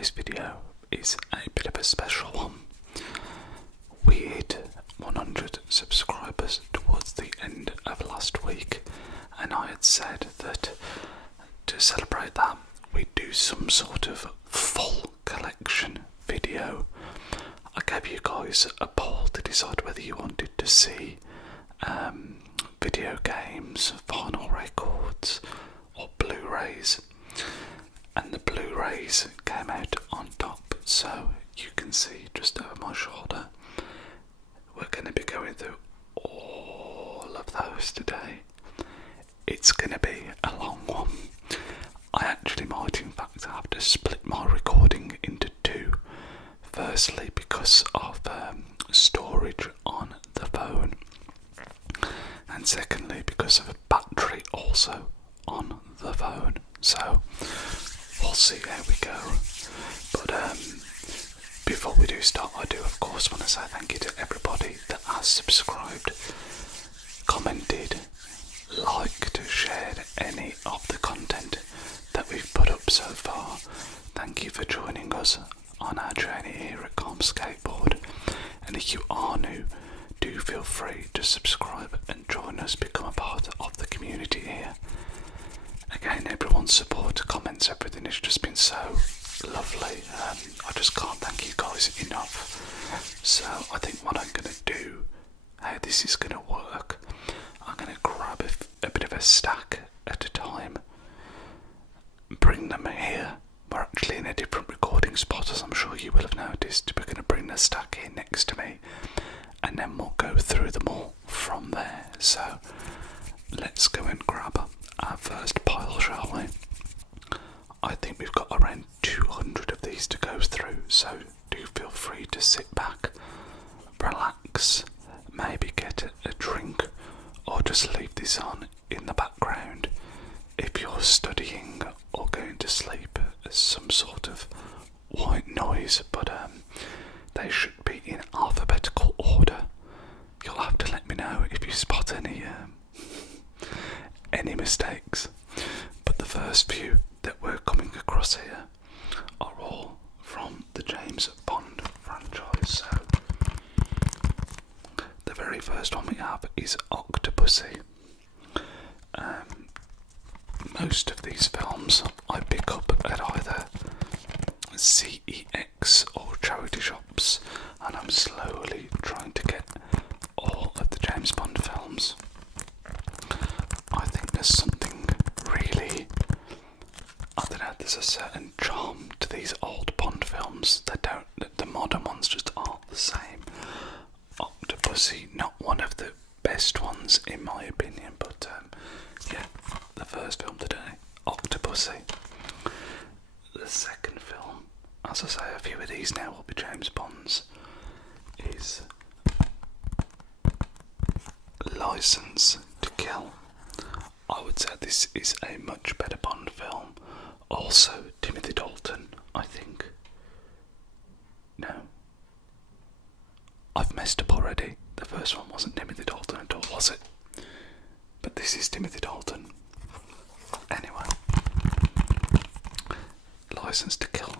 today's video is a bit of a special one. We hit 100 subscribers towards the end of last week, and I had said that to celebrate that we'd do some sort of full collection video. I gave you guys a poll to decide whether you wanted to see video games, vinyl records or Blu-rays, and the Blu-rays came out on top, so you can see just over my shoulder. We're going to be going through all of those today. It's going to be a long one. I actually might in fact have to split my recording into two. Firstly, because of storage on the phone, and secondly because of a battery also on the phone. So we'll see how we go. But before we do start, I do of course want to say thank you to everybody that has subscribed, commented, liked, shared any of the content that we've put up so far. Thank you for joining us on our journey here at Skateboard. And if you are new, do feel free to subscribe and join us, become a part of the community here. Again, everyone's support, comments, everything has just been so lovely. I just can't thank you guys enough. So I think what I'm going to do, how this is going to work, I'm going to grab a bit of a stack at a time, bring them here. We're actually in a different recording spot, as I'm sure you will have noticed. We're going to bring the stack here next to me, and then we'll go through them all from there. So let's go and grab our first pile, shall we? I think we've got around 200 of these to go through, so do feel free to sit back, relax, maybe get a drink, or just leave this on in the background if you're studying or going to sleep as some sort of white noise. But they should be in alphabetical order. You'll have to let me know if you spot any mistakes. But the first few that we're coming across here are all from the James Bond franchise. So the very first one we have is Octopussy. Most of these films I pick up at either CEX or charity shops, and I'm slowly trying to get all of the James Bond films. I think there's something really, I don't know, there's a certain charm to these old Bond films that the modern ones just aren't the same. Octopussy, not one of the best ones in my opinion, but yeah, the first film today, Octopussy. The second film, as I say, a few of these now will be James Bonds, is License to Kill. I would say this is a much better Bond film. Also Timothy Dalton, I think. No, I've messed up already. The first one wasn't Timothy Dalton at all, was it? But this is Timothy Dalton. Anyway, License to Kill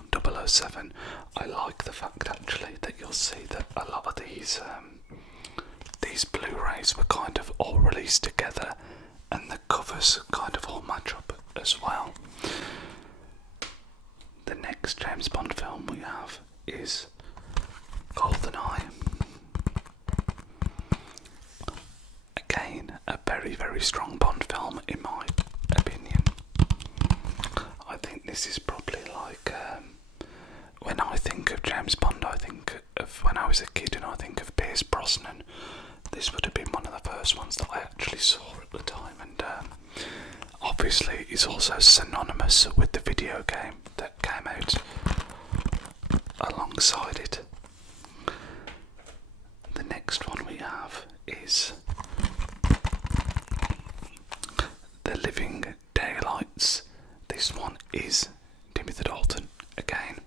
007. I like the fact actually that you'll see that a lot of these Blu-rays were kind of all released together, and the covers kind of all match up as well. The next James Bond film we have is GoldenEye. Again, a very, very strong Bond film in my opinion. I think this is probably like, when I think of James Bond, I think of when I was a kid and I think of Pierce Brosnan. This would have been one of the first ones that I actually saw at the time, and obviously it's also synonymous with the video game that came out alongside it. The next one we have is The Living Daylights. This one is Timothy Dalton again.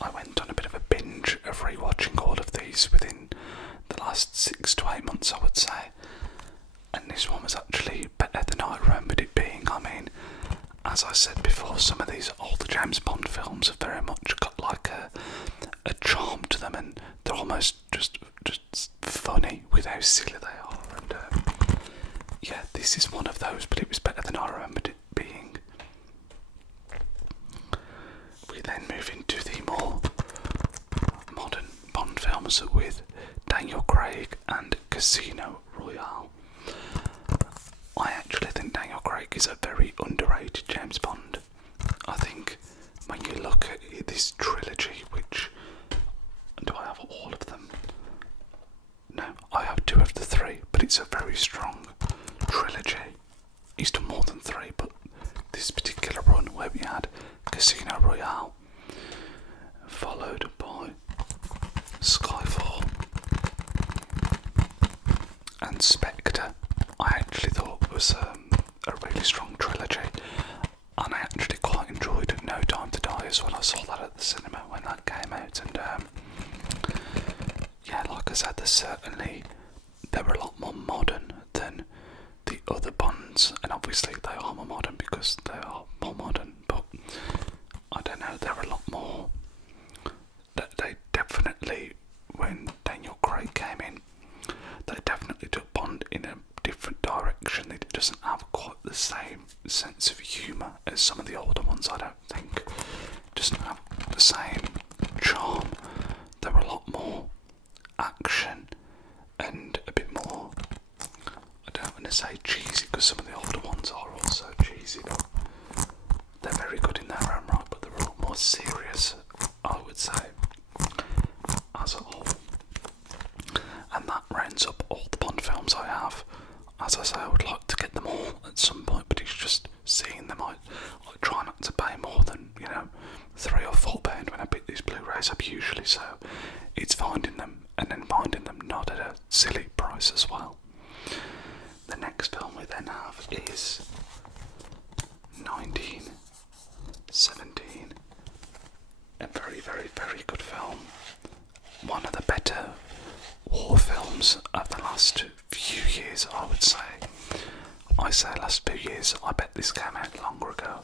I went on a bit of a binge of rewatching all of these within the last 6 to 8 months, I would say, and this one was actually better than I remembered it being. I mean, as I said before, some of these older James Bond films have very much got like a charm to them, and they're almost just funny with how silly they are. And yeah, this is one of those, but it was better than I remembered it being. We then move into the more modern Bond films with Daniel Craig and Casino Royale. I actually think Daniel Craig is a very underrated James Bond. I think when you look at this trilogy, which, do I have all of them? No, I have 2 of the 3, but it's a very strong trilogy. He's done more than 3, but this particular run where we had Casino Royale, followed by Skyfall and Spectre, I actually thought was a really strong trilogy, and I actually quite enjoyed No Time to Die as well. I saw that at the cinema when that came out, and yeah, like I said, they were a lot more modern than the other Bonds, and obviously they are more modern because they are more modern, but I don't know, they're a lot more. They definitely, when Daniel Craig came in, they definitely took Bond in a different direction. It doesn't have quite the same sense of humour as some of the older ones, I don't think. It doesn't have the same charm. They were a lot more action and a bit more, I don't want to say cheesy, because some of the older ones are also cheesy, but they're very good in their own right, but they're a lot more serious, I would say, as a whole. And that rounds up all the Bond films I have. As I say, I would like to get them all at some point, but it's just seeing them. I try not to pay more than, £3 or £4 when I pick these Blu-rays up usually, so it's finding them, and then finding them not at a silly price as well. The next film we then have is 1917. A very, very, very good film. One of the better war films of the last few years, I would say. I say last few years, I bet this came out longer ago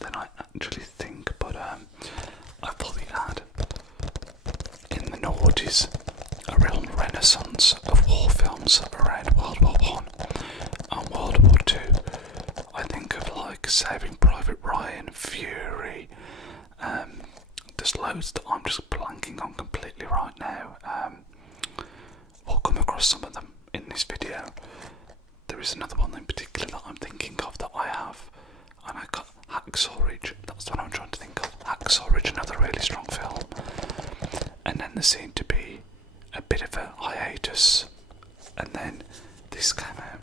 than I actually think, but I thought it had, in the noughties, a real renaissance of war films around World War I and World War II. I think of like Saving Private Ryan, Fury, there's loads that I'm just blanking on completely right now. We'll come across some of them in this video. There is another one in particular that I'm thinking of that I have, and I got Hacksaw Ridge, that's the one I'm trying to think of. Hacksaw Ridge, another really strong film. And then there seemed to be a bit of a hiatus, and then this came out,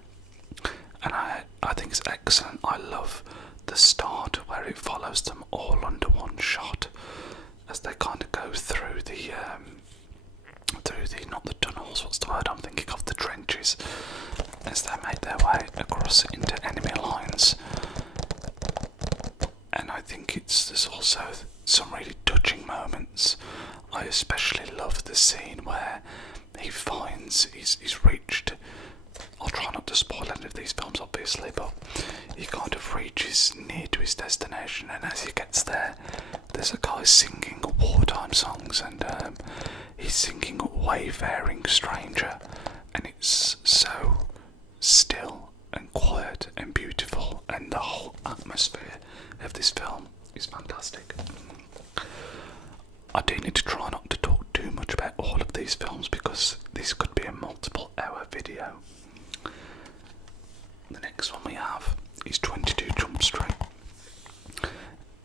and I think it's excellent. I love the start where it follows them all under one shot as they kind of go through the not the tunnels, what's the word I'm thinking of, the trenches, as they make their way across into enemy lines. And I think there's also some really touching moments. I especially love the scene where he finds he's reached, I'll try not to spoil any of these films obviously, but he kind of reaches near to his destination, and as he gets there, there's a guy singing wartime songs, and he's singing Wayfaring Stranger, and it's so still and quiet and beautiful, and the whole atmosphere of this film is fantastic. I do need to try not to talk too much about all of these films because this could be a multiple hour video. The next one we have is 22 Jump Street.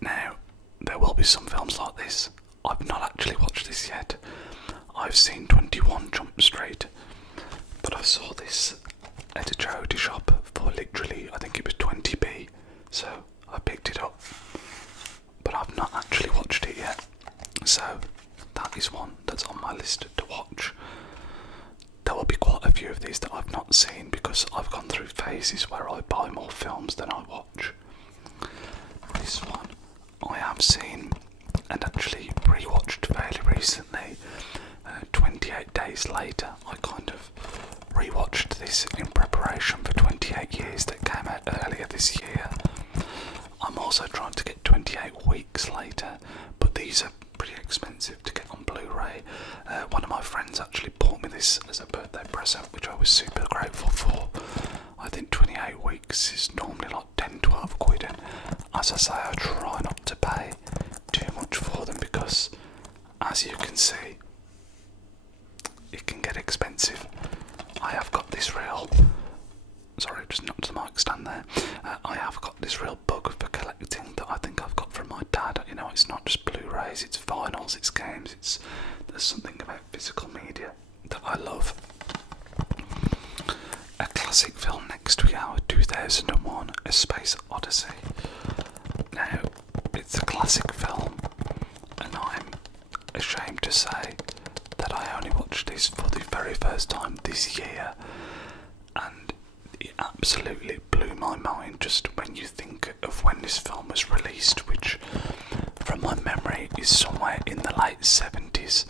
Now, there will be some films like this. I've not actually watched this yet. I've seen 21 Jump Street, but I saw this at a charity shop for literally, I think it was 20p, so I picked it up, but I've not actually watched it yet. So that is one that's on my list to watch. There will be quite a few of these that I've not seen because I've gone through phases where I buy more films than I watch. This one I have seen and actually rewatched fairly recently. 28 Days Later, I kind of rewatched this in preparation for 28 Years that came out earlier this year. I'm also trying to get 28 weeks later, but these are pretty expensive to get on Blu-ray. One of my friends actually bought me this as a birthday present, which I was super grateful for. I think 28 weeks is normally like 10-12 quid, and as I say, I try not to pay too much for them because, as you can see, it can get expensive. I have got this real... Sorry, just knocked the mic stand there. I have got this real bug for collecting that I think I've got from my dad. You know, it's not just Blu-rays, it's vinyls, it's games, there's something about physical media that I love. A classic film next we have 2001: A Space Odyssey. Now, it's a classic film, and I'm ashamed to say that I only watched this for the very first time this year, and it absolutely blew my mind just when you think of when this film was released, which from my memory is somewhere in the late 70s.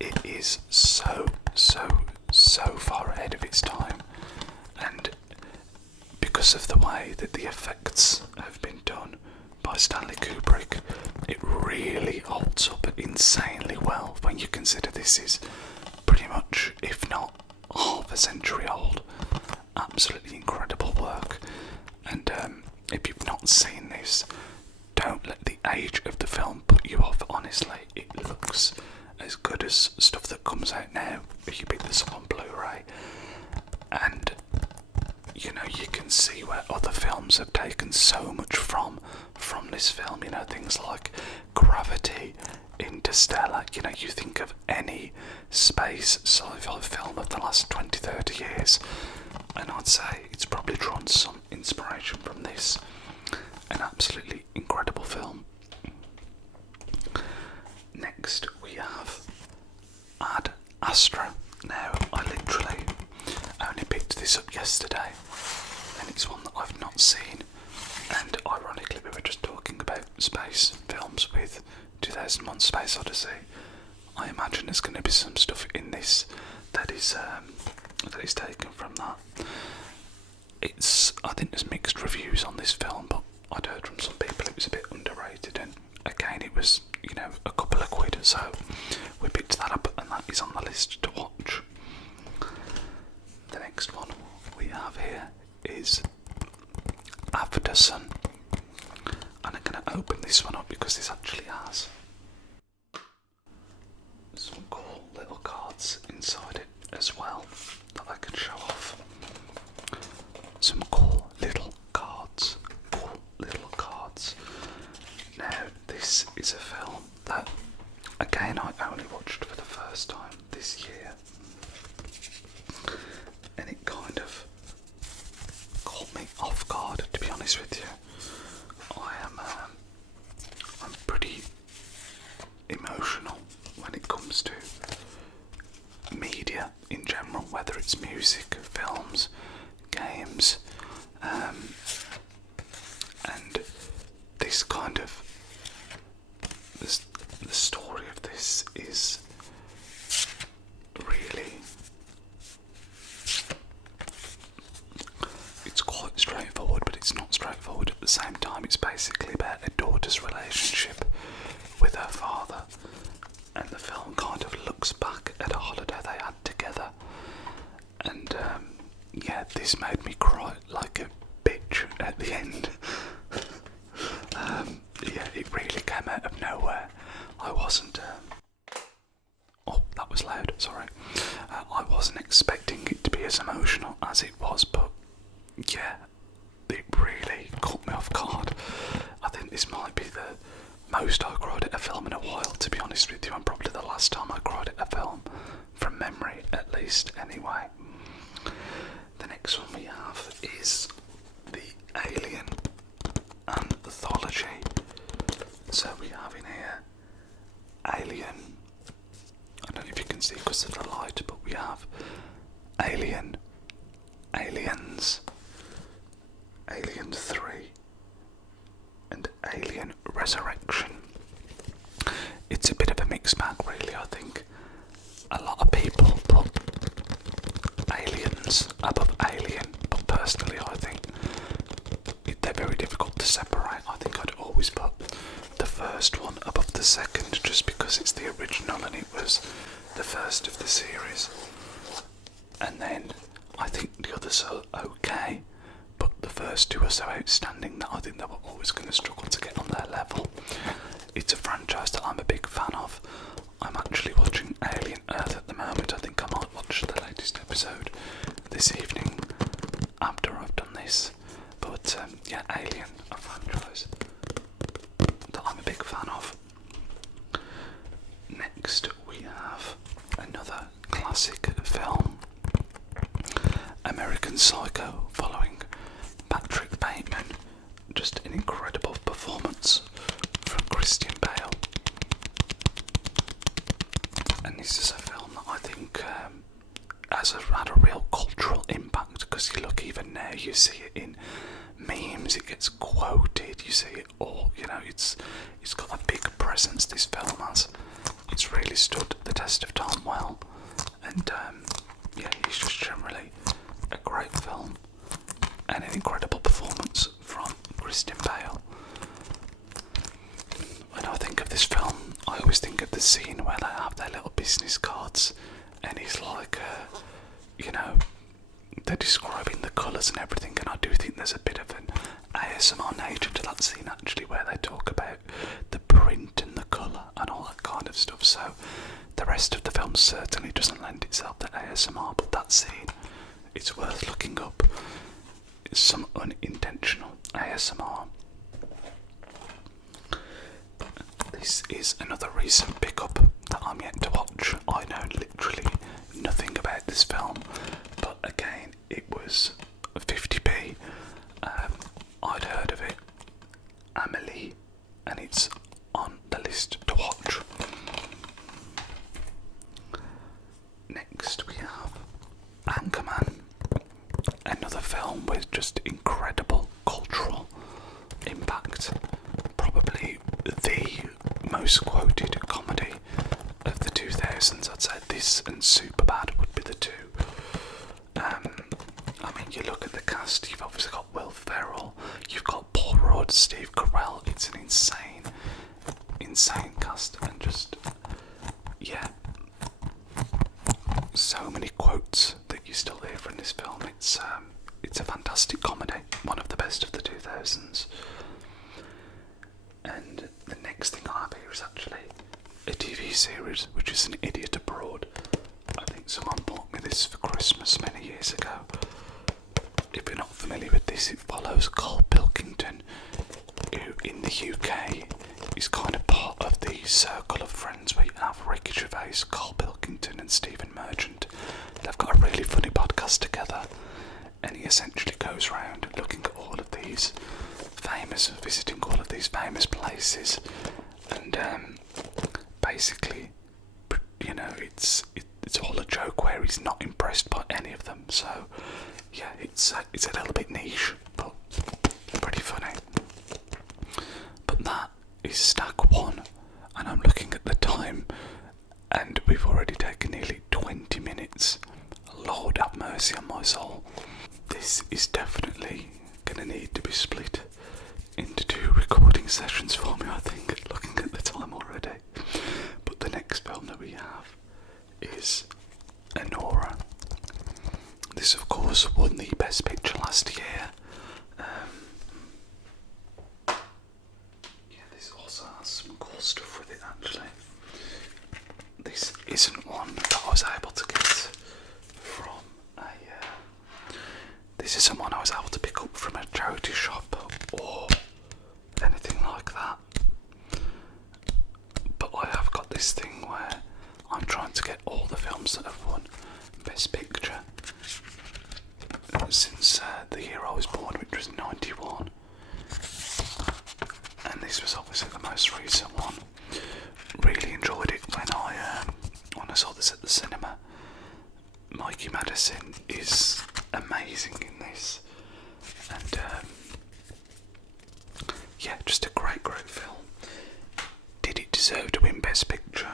It is so far ahead of its time, and because of the way that the effects have been done by Stanley Kubrick, it really holds up insanely well when you consider this is pretty much, if not half a century old. Absolutely incredible work, and if you've not seen this, don't let the age of the film put you off. Honestly, it looks as good as stuff that comes out now if you pick this up on Blu-ray, and you know, you can see where other films have taken so much from this film. You know, things like Gravity, Interstellar. You know, you think of any space sci-fi film of the last 20-30 years, and I'd say it's probably drawn some inspiration from this. An absolutely incredible film. Next we have Ad Astra. Now, I literally only picked this up yesterday, and it's one that I've not seen, and ironically we were just talking about space films with 2001: Space Odyssey. I imagine there's going to be some stuff in this that is taken from that. I think there's mixed reviews on this film, but I'd heard from some people it was a bit underrated, and again it was, you know, a couple of quid, so we picked that up and that is on the list to watch. The next one we have here is After Sun, and I'm going to open this one up because this actually has some cool little cards inside it as well that I can show off. Some cool little cards. Now, this is a film that, again, I only watched for the first time this year, and it kind of caught me off guard, to be honest with you. I'm pretty emotional when it comes to media in general, whether it's music, films, games, and this kind of the story of this is really, it's quite straightforward, but it's not straightforward at the same time. It's basically about a daughter's relationship with her father, and the film kind of looks back at a holiday they had together, and yeah, this made me cry like a bitch at the end. Yeah, it really came out of nowhere. I wasn't oh, that was loud, sorry. I wasn't expecting it to be as emotional as it was, but yeah, it really caught me off guard. I think this might be the most I cried at a film in a while, to be honest with you, and probably the last time I cried at a film, from memory at least anyway. The next one we have is the Alien Anthology. So we have in here Alien, I don't know if you can see because of the light, but we have Alien, Aliens, Alien 3 and Alien Resurrection. It's a bit of a mixed bag really. I think a lot of people put Aliens above Alien, but personally I think they're very difficult to separate. I first one above the second just because it's the original and it was the first of the series. And then I think the others are okay, but the first two are so outstanding that I think they were always going to struggle to get on their level. It's a franchise that I'm a big fan of. I'm actually watching Alien Earth at the moment. I think I might watch the latest episode this evening after I've done this. But yeah, Alien, a franchise that I'm a big fan of. Next we have another classic film, American Psycho, following Patrick Bateman. Just an incredible performance from Christian Bale. And this is a film that I think has had a real cultural impact, because you look, even now you see it in memes, it gets quoted, you see it all, you know, it's got a big presence, this film has. It's really stood the test of time well, and yeah, it's just generally a great film and an incredible performance from Christian Bale. When I think of this film, I always think of the scene where they have their little business cards and he's like, you know, they're describing the colours and everything, and I do think there's a bit of an ASMR nature to that scene actually, where they talk about the print and the colour and all that kind of stuff. So the rest of the film certainly doesn't lend itself to ASMR, but that scene, it's worth looking up. It's some unintentional ASMR. This is another recent pickup that I'm yet to watch. I know literally nothing about this film, but again, it was 50p. I'd heard of it, Amelie, and it's on the list to watch. Next we have Anchorman, another film with just incredible cultural impact. Probably the most quoted comedy of the 2000s. I'd say this and Superbad would be the two. I mean, you look at the cast, you've obviously got Will Ferrell, you've got Paul Rudd, Steve Carell. It's an insane cast, and just, yeah, so many quotes that you still hear from this film. It's a fantastic comedy, one of the best of the 2000s. And the next thing I have here is actually a TV series, which is An Idiot Abroad. I think someone bought me this for Christmas many years ago. If you're not familiar with this, it follows Carl Pilkington, who in the UK is kind of part of the circle of friends where you have Ricky Gervais, Carl Pilkington and Stephen Merchant. They've got a really funny podcast together, and he essentially goes around looking at all of these visiting all of these famous places, and basically, you know, it's all a joke where he's not impressed by any of them. So yeah, it's a little bit niche, but pretty funny. But that is stack one, and I'm looking at the time, and we've already taken nearly 20 minutes. Lord have mercy on my soul. This is definitely gonna need to be split into 2 recording sessions for me, I think, looking at the time already. But the next film that we have is Anora. This, of course, won the Best Picture last year. Yeah, this also has some cool stuff with it, actually. This isn't one that I was able to get from this isn't one I was able to pick up from a charity shop or anything like that. But I have got this thing where I'm trying to get all the films that have won Best Picture since the year I was born, which was 91. And this was obviously the most recent one. Really enjoyed it when I saw this at the cinema. Mikey Madison is amazing in this, and yeah, just a great film. Did it deserve to win Best Picture?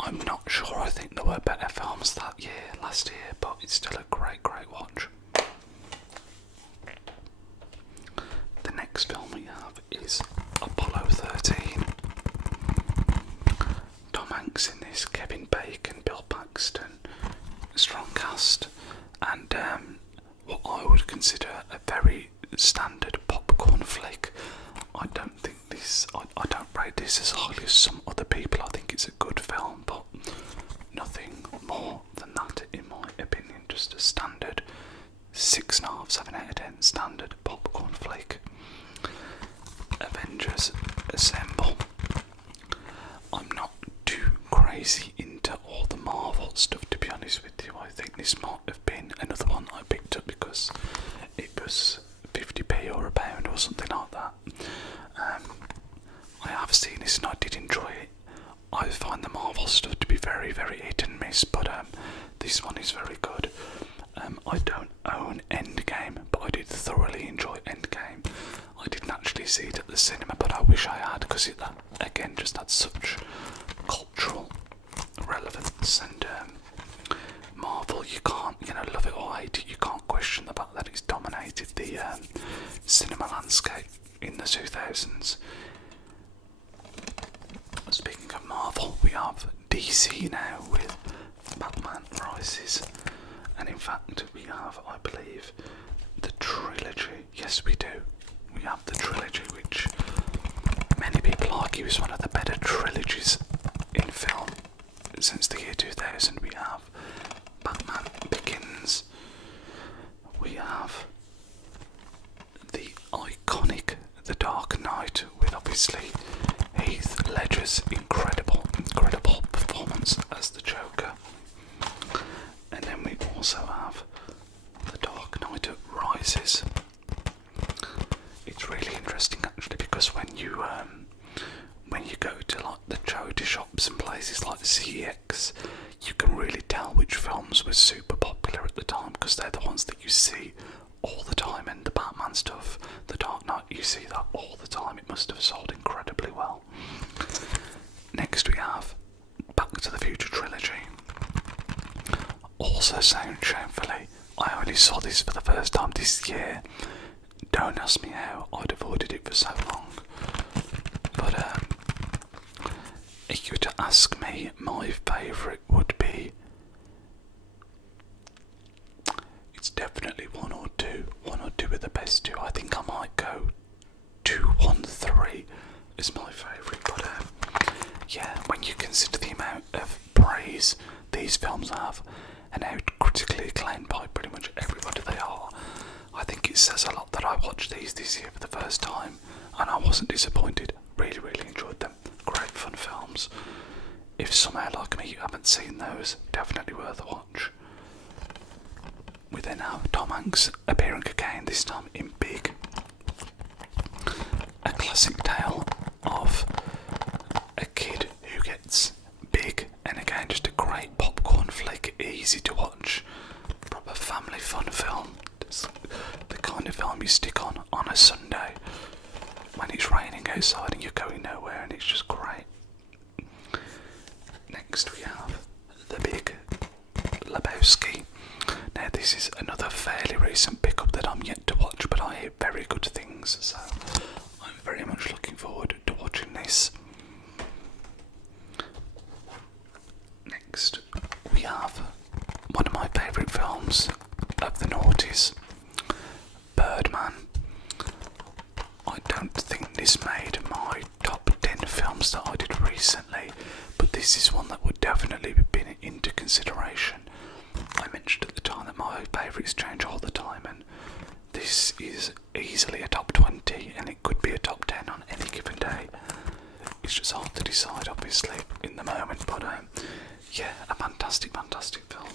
I'm not sure. I think there were better films last year, but it's still a great watch. The next film we have standard popcorn flick. I don't think this, I don't rate this as highly as some other people. I think it's a good film, but nothing more than that in my opinion. Just a standard 6.5, 7 out of 10 standard popcorn flick. Avengers Assemble. I'm not too crazy into all the Marvel stuff, to be honest with you. I think this might have been another one I picked up because it was 50p or £1 or something like that. I have seen this and I did enjoy it. I find the Marvel stuff to be very, very hit and miss, but this one is very good. I don't own Endgame, but I did thoroughly enjoy Endgame. I didn't actually see it at the cinema, but I wish I had, because it, that again, just had such cultural relevance. And Marvel, you can't, love it or hate it, you can't question the fact that it's dominated the cinema landscape in the 2000s. Speaking of Marvel, we have DC now with Batman Rises, and in fact we have, I believe, the trilogy. Yes, we do. We have the trilogy, which many people argue is one of the better trilogies in film since the year 2000. We have Batman Begins. We have the iconic The Dark Knight, with obviously Heath Ledger's incredible performance as the Joker. And then we also have The Dark Knight Rises. It's really interesting actually, because when you go to like the charity shops and places like CEX, you can really tell which films were super popular at the time, because they're the ones that you see all the time. And the Batman stuff, The Dark Knight, you see that all the time. It must have sold incredibly well. Next we have Back to the Future trilogy. Also saying shamefully, I only saw this for the first time this year. Don't ask me how, I'd avoided it for so long. But if you were to ask me, my favourite would be, it's definitely one or two are the best two. I think I might go 2, 1, 3 is my favourite. But yeah, when you consider the amount of praise these films have and how critically acclaimed by pretty much everybody they are, I think it says a lot that I watched these this year for the first time and I wasn't disappointed. Really, really enjoyed them. Great fun films. If somehow like me you haven't seen those, definitely worth a watch. We then have Tom Hanks appearing again, this time in Big. A classic tale of a kid who gets big, and again just a great popcorn flick, easy to watch, proper family fun film. It's the kind of film you stick on a Sunday when it's raining outside and you're going nowhere, and it's just great. Next we have The Big Lebowski. Now this is another fairly recent pickup that I'm yet to watch, but I hear very good things, so I'm very much looking forward to watching this. Next we have one of my favourite films of the noughties, Birdman. I don't think this made my top 10 films that I did recently, but this is one that would definitely have been into consideration. I mentioned at the time that my favourites change all the time, and this is easily a top 20, and it could be a top 10 on any given day. It's just hard to decide, obviously, in the moment, but yeah, a fantastic film.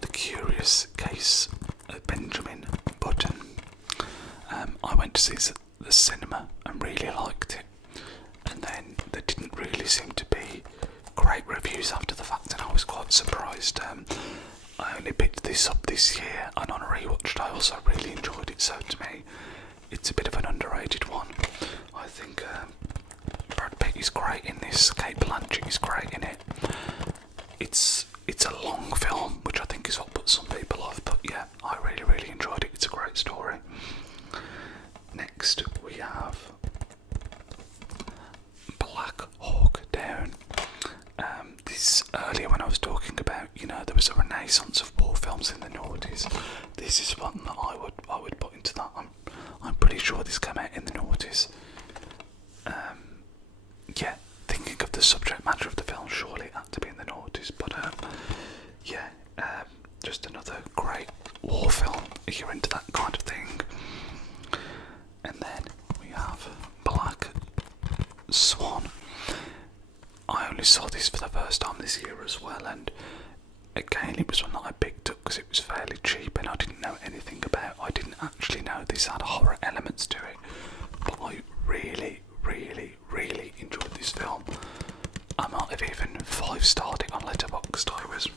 The Curious Case of Benjamin Button. I went to see this at the cinema and really liked it, and then there didn't really seem to be great reviews after the fact, and I was quite surprised. I only picked this up this year, and on a rewatch I also really enjoyed it, so to me it's a bit of an underrated one. I think Brad Pitt is great in this, Kate Blanchett is great in it. It's a long film, which I think is what puts some people off, but yeah, I really, really enjoyed it. It's a great story. Next we have Black Hawk Down. This earlier when I was talking about, there was a renaissance of war films films in the noughties. This is one that I would put into that. I'm pretty sure this came out in the noughties. Yeah, thinking of the subject matter of the film, surely it had to be in the noughties. But yeah, just another great war film if you're into that kind of thing. And then we have Black Swan. I only saw this for the first time this year as well, and again it was one that I picked up because it was fairly cheap and I didn't know anything about. I didn't actually know this had horror elements to it, but I really enjoyed this film. I might have even 5-starred it on Letterboxd.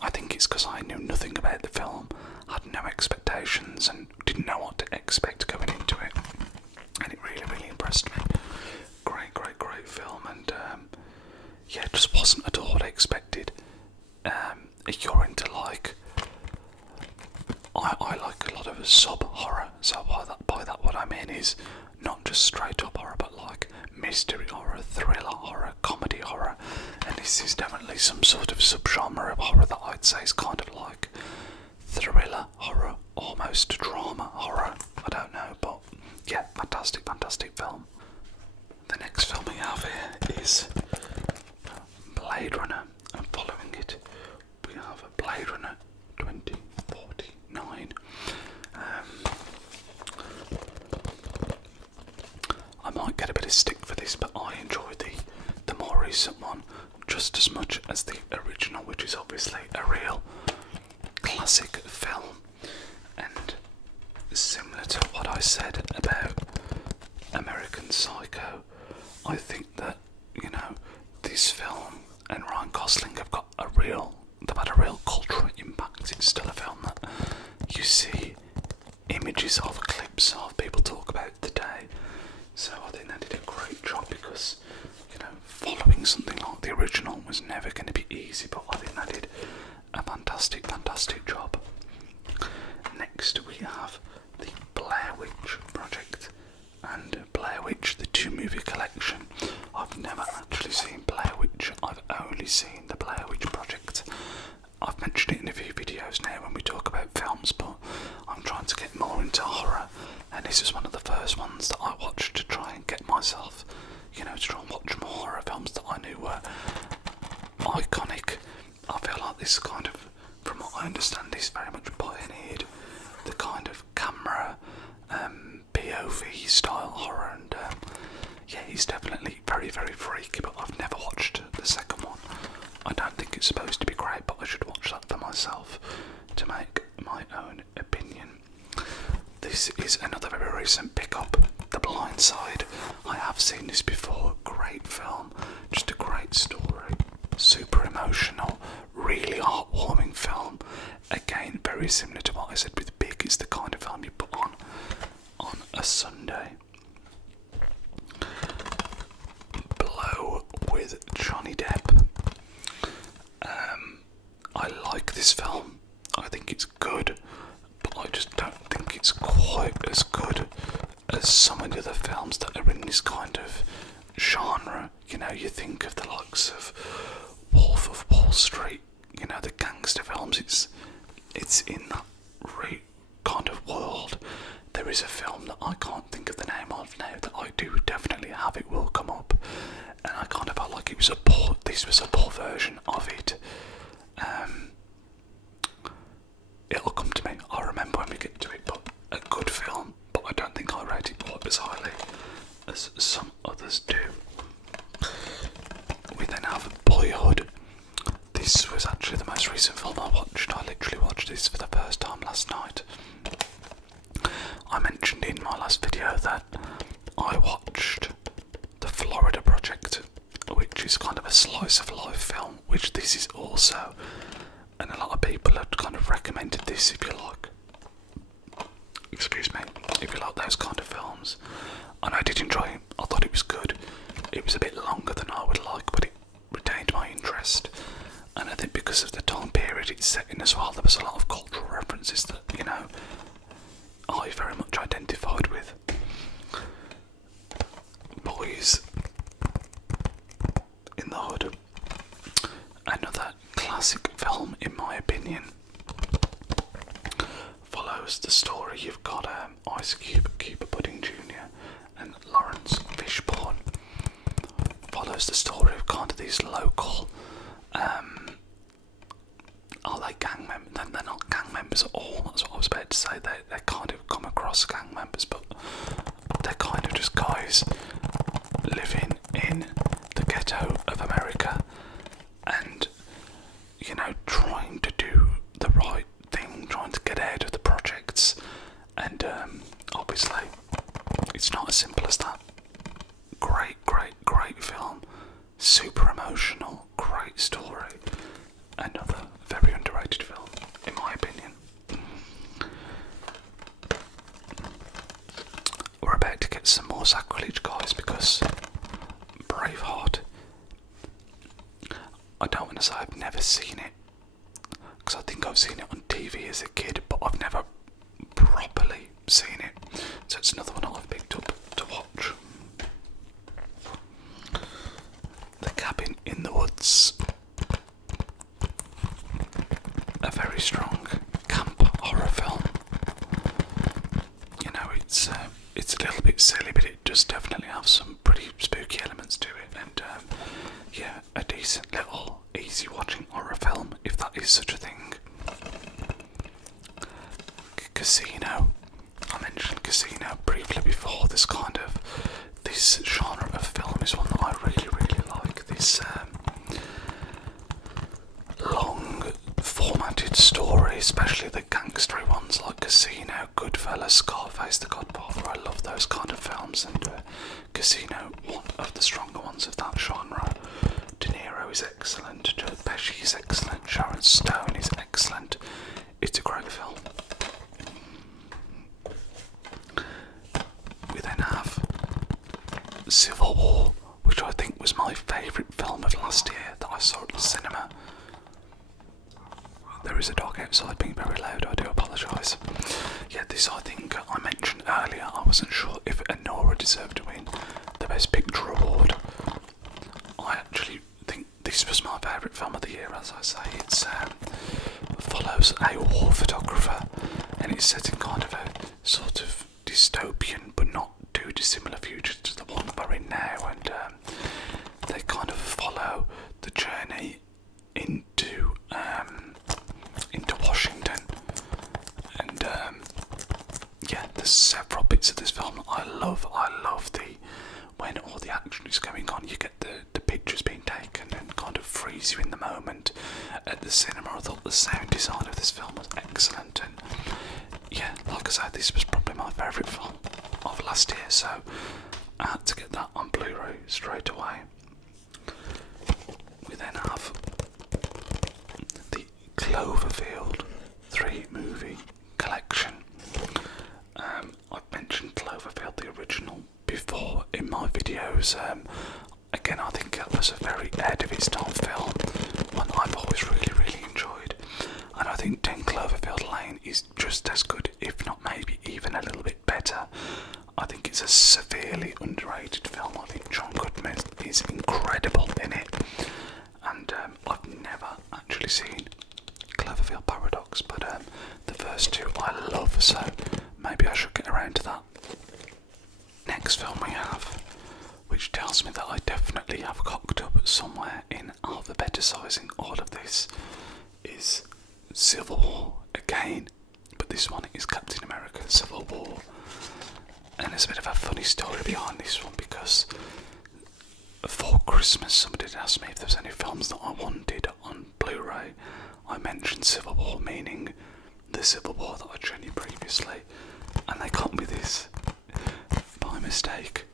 I think it's because I knew nothing about the film, had no expectations and didn't know what to expect going into it, and it really impressed me. Great film, and yeah, it just wasn't at all what I expected. If you're into like, I like a lot of sub-horror, so by that what I mean is not just straight up horror, but like mystery horror, thriller horror, comedy horror, and this is definitely some sort of subgenre of horror that I'd say is kind of like thriller horror, almost drama horror, I don't know, but yeah, fantastic film. The next film we have here is Blade Runner, and following it we have Blade Runner 2049. I might get a bit of stick for this, but I enjoy the more recent one just as much as the original, which is obviously a real classic film. And similar to what I said about American Psycho, I think that, you know, this film and Ryan Gosling have had a real cultural impact. It's still a film that you see images of, clips of, people talk about today. So I think they did a great job because, you know, following something like the original was never going to be easy, but I think they did a fantastic job. Next we have the Blair Witch Project and Blair Witch, the 2-movie collection. I've never actually seen Blair Witch, I've only seen the Blair Witch Project. I've mentioned it in a few videos now when we talk about films, but I'm trying to get more into horror, and this is one of the first ones that I watched to try and get myself, you know, to try and watch more horror films that I knew were iconic. I feel like this kind of, from what I understand, is very much pioneered the kind of camera POV style horror, and yeah, he's definitely very freaky, but I've never watched the second one. I don't think it's supposed to be great, but I should watch that for myself to make my own opinion. This is another very recent pickup, The Blind Side. I have seen this before. Great film, just a great story, super emotional, really heartwarming film. Again, very similar to what I said with Big, it's the kind of film you put on a Sunday. Blow with Johnny Depp. I like this film. I think it's good, but I just don't think it's quite as good as some of the other films that are in this kind of genre. You know, you think of the likes of Wolf of Wall Street, you know, the gangster films. It's in that kind of world. There is a film that I can't think of the name of now that I do definitely have, it will come up, and I kind of felt like this was a poor version of it. It'll come to me, I'll remember when we get to it, but a good film, but I don't think I rate it quite as highly as some others do. We then have Boyhood. This was actually the most recent film I watched. I literally watched this for the first time last night. I mentioned in my last video that I watched The Florida Project, which is kind of a slice of life film, which this is also, and a lot of people have kind of recommended this if you like, if you like those kind of films, and I did enjoy it. I thought it was good. It was a bit longer than I would like, but it retained my interest, and I think because of the time period it's set in as well, there was a lot of cultural references that, you know, I very much identified with. Boys in the Hood, another classic film in my opinion. follows the story. You've got Ice Cube, Cuba Pudding Jr. and Lawrence Fishburne. Follows the story of kind of these local, are they gang members? They're not gang members at all, that's what I was about to say. They kind of come across gang members, but they're kind of just guys living in the ghetto of America and, you know, trying to do the right thing, trying to get out of the projects, and obviously it's not as simple as that. Great film, super emotional, great story, another very underrated film in my opinion. We're about to get some more sacrilege, guys, because Braveheart, I don't want to say I've never seen it, because I think I've seen it on TV as a kid, but I've never properly seen it, so it's another one I've picked up to watch. The Cabin in the Woods, a very strong camp horror film. You know, it's a little bit silly, but it does definitely have some pretty spooky elements to it, and yeah, a decent little easy watching horror film, if that is such a thing. Casino, I mentioned Casino briefly before. This genre of film is one that I really like. This long formatted story, especially the gangstery ones like Casino, Goodfellas, Scarface, The Godfather. I love those kind of films, and Casino, one of the stronger ones of that genre. De Niro is excellent, Joe Pesci is excellent, Sharon Stone is excellent. It's a great film. We then have Civil War, which I think was my favourite film of last year that I saw at the cinema. There is a dog outside being very loud, I do apologise. Yeah, this I think I mentioned earlier, I wasn't sure if Anora deserved to win the Best Picture award. I actually think this was my favourite film of the year, as I say. It follows a war photographer, and it's set in kind of a sort of dystopian but not too dissimilar future to the one that we're in now, and they kind of follow the journey into Washington, and yeah, there's several bits of this film that I love when all the action is going on, you get the pictures being taken and kind of freeze you in the moment. At the cinema, I thought the sound design of this film was excellent, and yeah, like I said, this was probably my favourite film of last year, so I had to get that on Blu-ray straight away. We then have the Cloverfield 3 movie collection. I've mentioned Cloverfield, the original, before in my videos. Again, I think it was a very ahead of its time film, one I've always really enjoyed, and I think 10 Cloverfield Lane is just as good, if not maybe even a little bit better. I think it's a severely underrated film. I think John Goodman is incredible in it, and I've never actually seen Cloverfield Paradox, but the first two I love, so maybe I should get around to that. Next film we have, which tells me that I definitely have cocked up somewhere in alphabetising all of this, is Civil War again, but this one is Captain America Civil War. And there's a bit of a funny story behind this one, because before Christmas somebody did ask me if there was any films that I wanted on Blu-ray. I mentioned Civil War, meaning the Civil War that I'd shown you previously, and they got me this by mistake.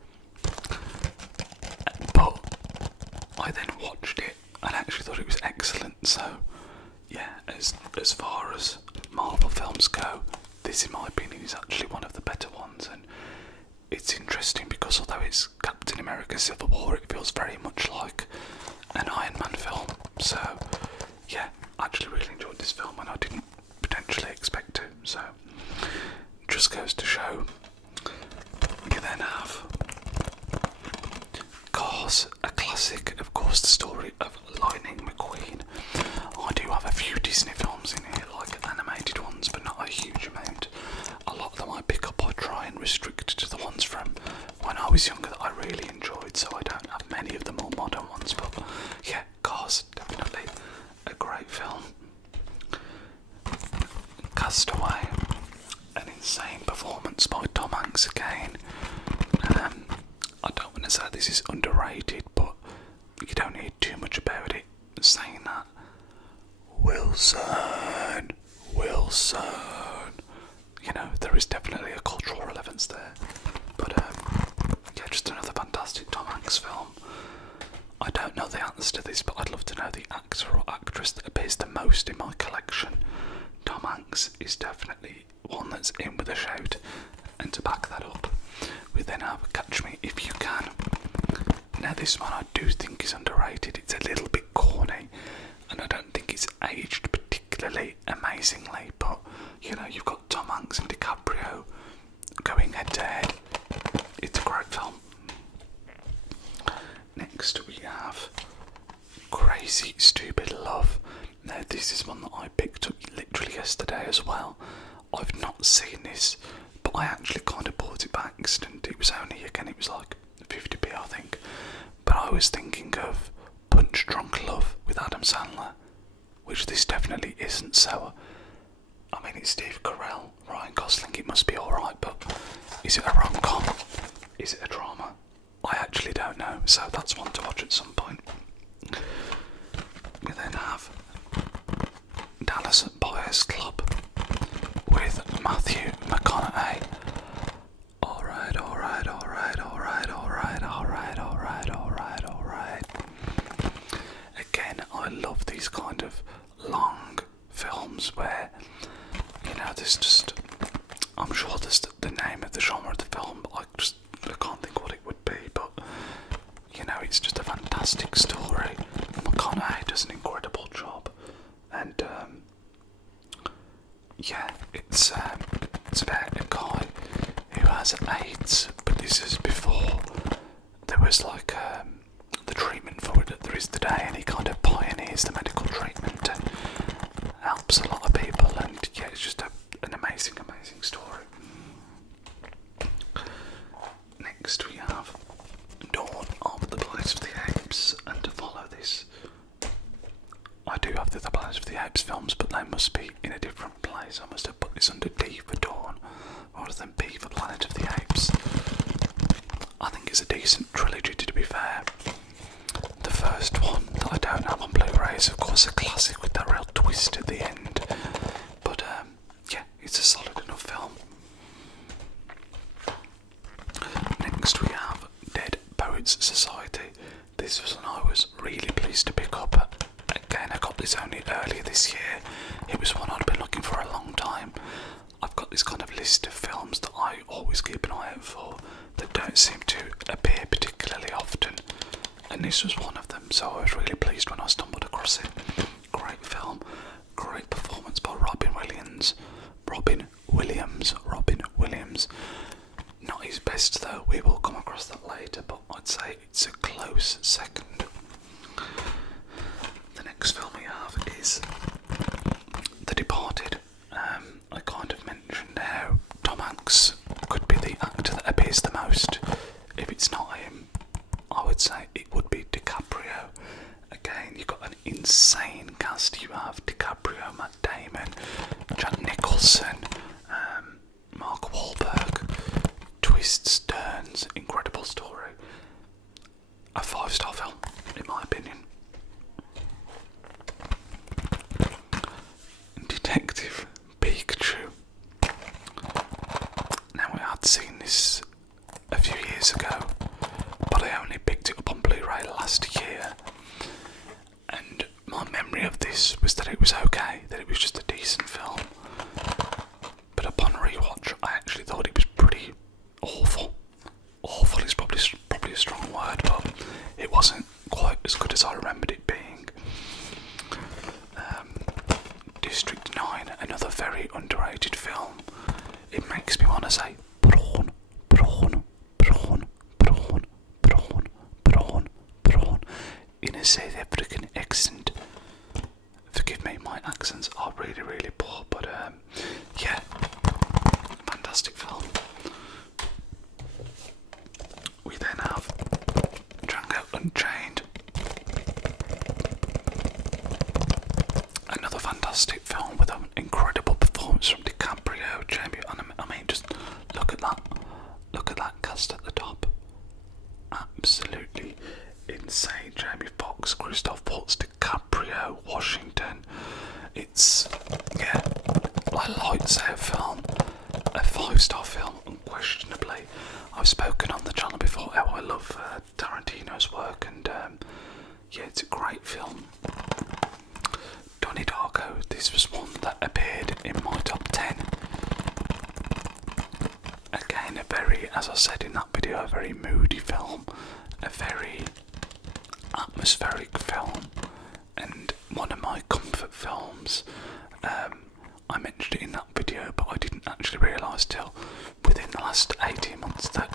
But I then watched it and actually thought it was excellent, so yeah, as far as Marvel films go, this in my opinion is actually one of the better ones, and it's interesting because although it's Captain America Civil War, it feels very much like an Iron Man film, so yeah, I actually really enjoyed this film and I didn't potentially expect to, so just goes to show. You then have Cars, a classic, of course, the story of Lightning McQueen. I do have a few Disney films in here, like animated ones, but not a huge amount. Castaway, an insane performance by Tom Hanks again. I don't want to say this is underrated, but you don't need too much about it saying that. Wilson, you know, there is definitely a cultural relevance there. But yeah, just another fantastic Tom Hanks film. I don't know the answer to this, but I'd love to know the actor or actress that appears the most in my collection. Tom Hanks is definitely one that's in with a shout, and to back that up, we then have Catch Me If You Can. Now this one I do think is underrated. It's a little bit corny, and I don't think it's aged particularly amazingly, but you know, you've got Tom Hanks and DiCaprio going head to head. It's a great film. Next we have Crazy Stupid Love. Now this is one that I picked up literally yesterday as well. I've not seen this, but I actually kind of bought it by accident. It was only, again, it was like 50p I think. But I was thinking of Punch Drunk Love with Adam Sandler, which this definitely isn't. So I mean, it's Steve Carell, Ryan Gosling, it must be alright, but is it a rom-com? Is it a drama? I actually don't know, so that's one to watch at some point. We then have Dallas Buyers Club with Matthew McConaughey. Alright. Again, I love these kind of long films where, you know, there's just, I'm sure there's the name of the genre of the film, but I can't think what it would be, but you know, it's just a fantastic story. McConaughey does an incredible job, and yeah, it's about a guy who has AIDS, but this is before there was like the treatment for it that there is today, and he kind of pioneers the medical treatment and helps a lot of people, and yeah, it's just an amazing story. Next we have Dawn of the Planet of the Apes, and to follow this, I do have the Planet of the Apes films, but they must be in a different place. I must have put this under D for Dawn rather than P for Planet of the Apes. I think it's a decent trilogy, to be fair. The first one that I don't have on Blu-ray is of course a classic with that real twist at the end, but yeah, it's a solid enough film. Next we have Dead Poets Society. This was one I was really pleased to pick up. Again, I got this only earlier this year. It was one I'd been looking for a long time. I've got this kind of list of films that I always keep an eye out for that don't seem to appear particularly often, and this was one of them, so I was really pleased when I stumbled across it. Great film, great performance by Robin Williams. Not his best though, we will come across that later, but I'd say it's a close second. The next film we have is The Departed. I kind of mentioned how Tom Hanks could be the actor that appears the most. If it's not him, I would say it would be DiCaprio. Again, you've got an insane cast. You have DiCaprio, Matt Damon, Jack Nicholson, Mark Wahlberg. Twists, turns, incredible story. A 5-star film, in my opinion. Detective Pikachu. Now, I had seen this a few years ago, but I only picked it up on Blu-ray last year, and my memory of this was that it was okay, that it was just a decent film, but upon rewatch I actually thought it was pretty awful. Awful is probably a strong word, but it wasn't quite as good as I remembered it being. District 9, another very underrated film. It makes me want to say prawn in a South African accent. Forgive me, my accents are really, really poor, but yeah, fantastic film. We then have Django Unchained. Another fantastic film with an incredible performance from a lights out film, a 5-star film, unquestionably. I've spoken on the channel before how I love Tarantino's work, and yeah, it's a great film. Donnie Darko, this was one that appeared in my top 10. Again, as I said in that video, a very moody film, a very atmospheric film, and one of my comfort films. I mentioned it in that video, but I didn't actually realise till within the last 18 months that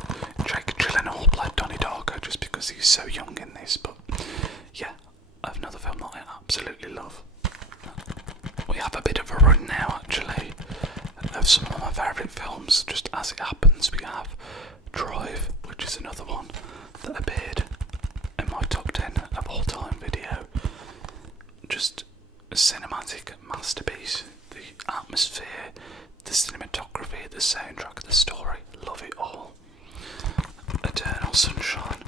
Jake Gyllenhaal played Donnie Darko, just because he's so young in this. But yeah, I have another film that I absolutely love. We have a bit of a run now, actually, of some of my favourite films. Just as it happens, we have Drive, which is another one that appeared in my top 10 of all time video. Just a cinematic masterpiece. The atmosphere, the cinematography, the soundtrack, the story, love it all. Eternal Sunshine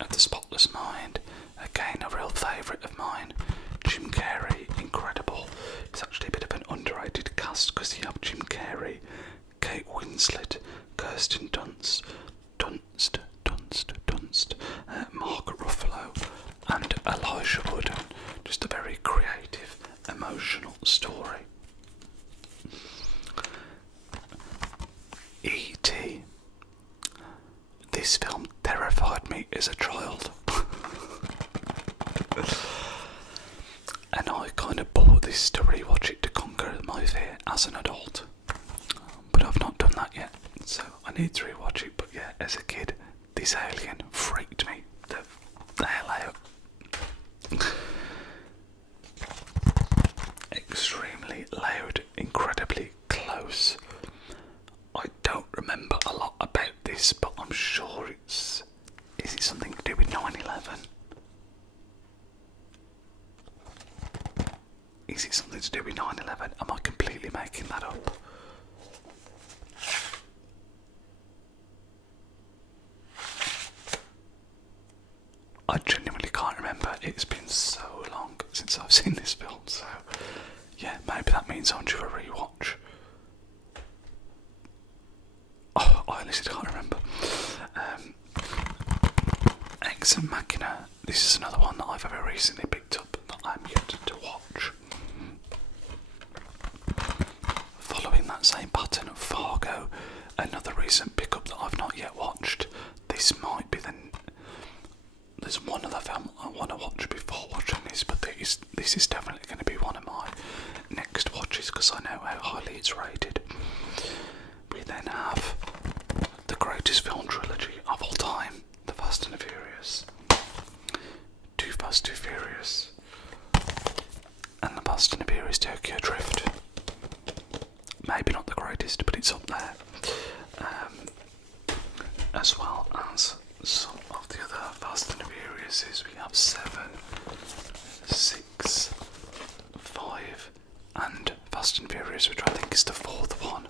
of the Spotless Mind, again a real favourite of mine. Jim Carrey, incredible. It's actually a bit of an underrated cast because you have Jim Carrey, Kate Winslet, Kirsten Dunst, Mark Ruffalo, and Elijah Wood. Just a very creative, emotional story. E.T. This film terrified me as a child. And I kind of bought this to rewatch it to conquer my fear as an adult. But I've not done that yet, so I need to rewatch it. But yeah, as a kid, this alien freaked me the hell out. Extremely loud, incredibly close. I don't remember a lot about this, but I'm sure is it something to do with 9/11? Is it something to do with 9/11? Am I completely making that up? I genuinely can't remember. It's been so long since I've seen this film, so yeah, maybe that means I'm due a rewatch. Oh, I honestly can't remember. Ex Machina. This is another one that I've very recently picked up that I'm yet to watch. Following that same pattern of Fargo, another recent pickup that I've not yet watched. This might be there's one other film I want to watch before watching this, but this is definitely going to be one of my next watches because I know how highly it's rated. We then have the greatest film trilogy of all time, The Fast and the Furious. Too Fast, Too Furious, and The Fast and the Furious Tokyo Drift. Maybe not the greatest, but it's up there. As well as some of the other Fast and the Furiouses. We have 7, 6, 5, and Fast and Furious, which I think is the 4th one.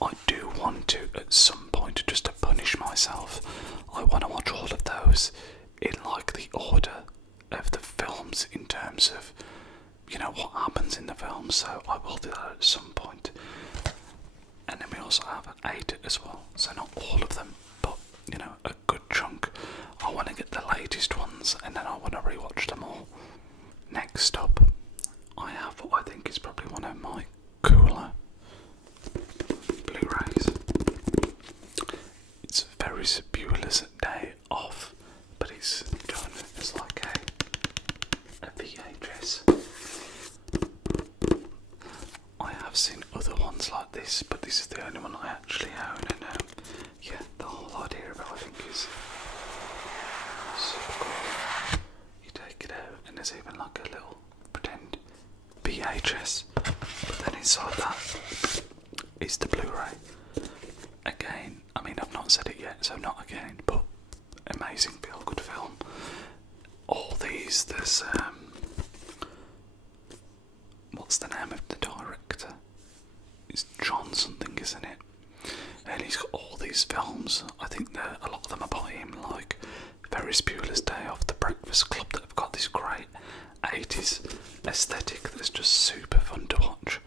I do want to, at some point, just to punish myself, I want to watch all of those in like the order of the films in terms of, you know, what happens in the film, so I will do that at some point. And then we also have 8 as well, so not all of them, but, you know, a good chunk. I want to get the latest ones, and then I want to rewatch them all. Next up, I have what I think is probably one of my cooler Blu-rays. It's Ferris Bueller's Day Off, but it's done as like a VHS. I have seen other ones like this, but this is the only one I actually own, and yeah, the whole idea of it I think is super cool. You take it out and there's even like a little pretend VHS, but then inside that is the Blu-ray. Again, I mean, I've not said it yet, so not again, but amazing feel-good film. All these, there's what's the name of the director? It's John something, isn't it? And he's got all these films. I think a lot of them are by him, like Ferris Bueller's Day Off, The Breakfast Club, that have got this great 80s aesthetic that's just super fun to watch.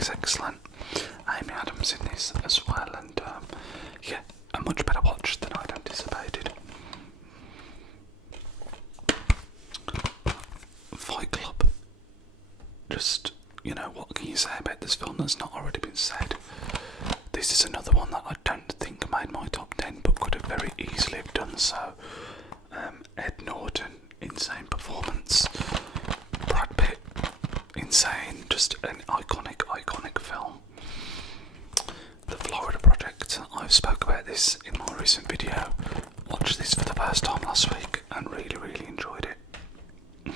is excellent. Amy Adams in this as well, and yeah, a much better watch than I'd anticipated. Fight Club. Just, what can you say about this film that's not already been said? This is another one that I don't think made my top 10, but could have very easily have done so. Ed Norton, insane performance. Brad Pitt, insane, just an iconic film. The Florida Project, I've spoke about this in my recent video. Watched this for the first time last week and really enjoyed it.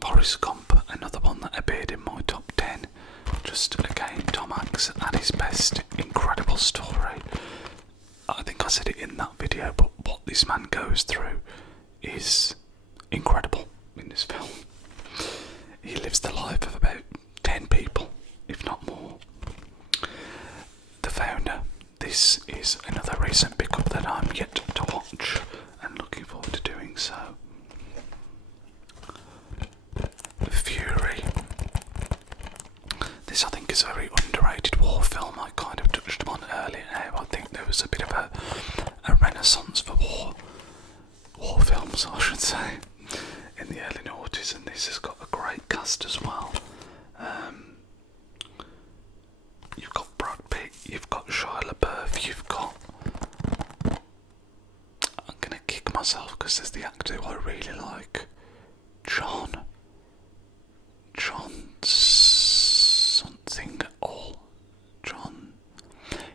Boris Gump, another one that appeared in my top 10. Just again, Tom Hanks at his best, incredible story. I think I said it in that video, but what this man goes through is incredible in this film. He lives the life of about 10 people, if not more. The Founder, this is another recent pickup that I'm yet to watch and looking forward to doing so. Fury. This I think is a very underrated war film. I kind of touched upon earlier how I think there was a bit of a renaissance for war films, I should say, in the early noughties, and this has got a great cast as well. You've got Brad Pitt, you've got Shia LaBeouf, you've got... I'm gonna kick myself because there's the actor who I really like, John something all. John.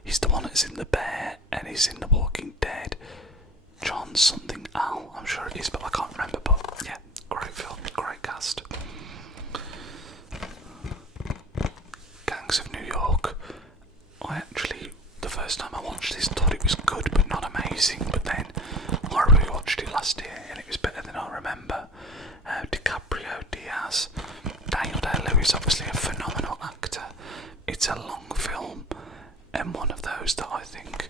He's the one that's in The Bear and he's in The Walking Dead. John something Al, I'm sure it is, but I can't remember. But yeah, great film, great cast. Gangs of New York. I actually, the first time I watched this, thought it was good but not amazing. But then I rewatched it last year and it was better than I remember. DiCaprio, Diaz, Daniel Day-Lewis, obviously a phenomenal actor. It's a long film and one of those that I think,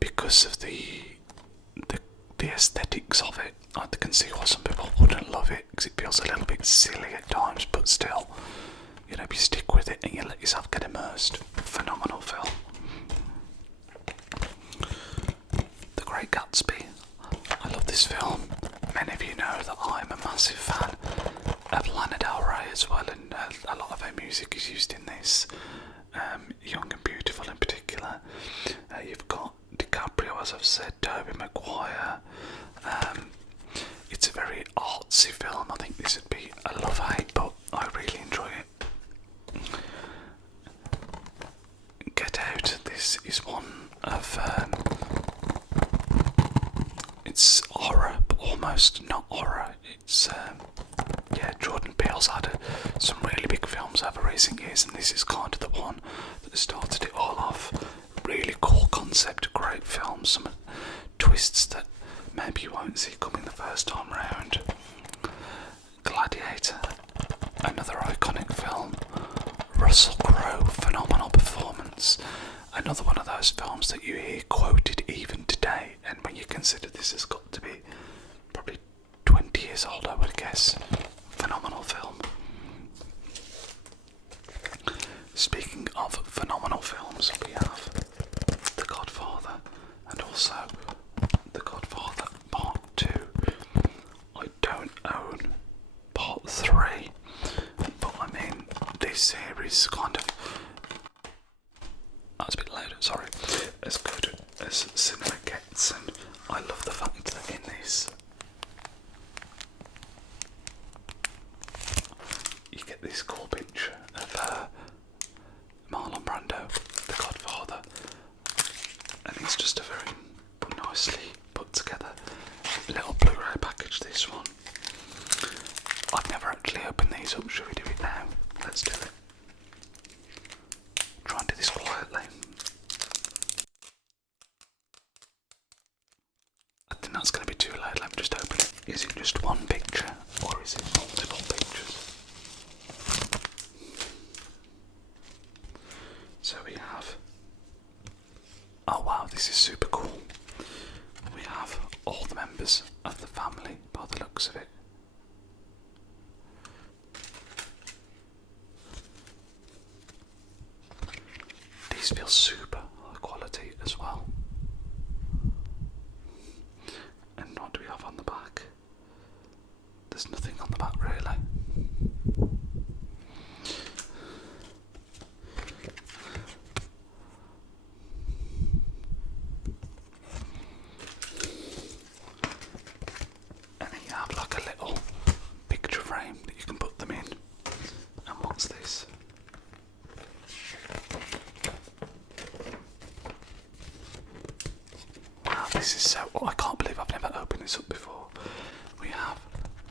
because of the aesthetics of it, I can see why some people wouldn't love it, because it feels a little bit silly at times, but still, you stick with it and you let yourself get immersed. Phenomenal film. The Great Gatsby. I love this film. Many of you know that I'm a massive fan of Lana Del Rey as well, and a lot of her music is used in this. Young and Beautiful in particular. You've got DiCaprio, as I've said, Tobey Maguire. It's a very artsy film. I think this would be a love-hate, but I really enjoy it. Get Out. This is one of... it's horror, but almost not horror. It's... Jordan Peele's had some really big films over recent years, and this is kind of the one that started it all off. Really cool concept, great film, some twists that maybe you won't see coming the first time round. Gladiator, another iconic film. Russell Crowe, phenomenal performance. Another one of those films that you hear quoted even today, and when you consider this has got to be probably 20 years old, I would guess. Phenomenal film. Speaking of phenomenal films, we have The Godfather and also The Godfather Part 2. I don't own Part 3, but I mean, this series kind of... That's a bit louder, sorry. As good as cinema gets, and I love the fact that in this you get this cool picture of Marlon Brando, The Godfather, and it's just a very nicely put together little Blu-ray package, this one. I've never actually opened these up. Should we do it now? Let's do it. Try and do this quietly. I think that's going to be too loud. Let me just open it. Is it just one picture or is it multiple pictures? So we have... Oh wow, this is super cool. We have all the members of the family by the looks of it. These feel super high quality as well. And what do we have on the back? There's nothing on the back really. And then you have like a little picture frame that you can put them in. And what's this? Wow, this is so... Oh, I can't believe I've never opened this up before. We have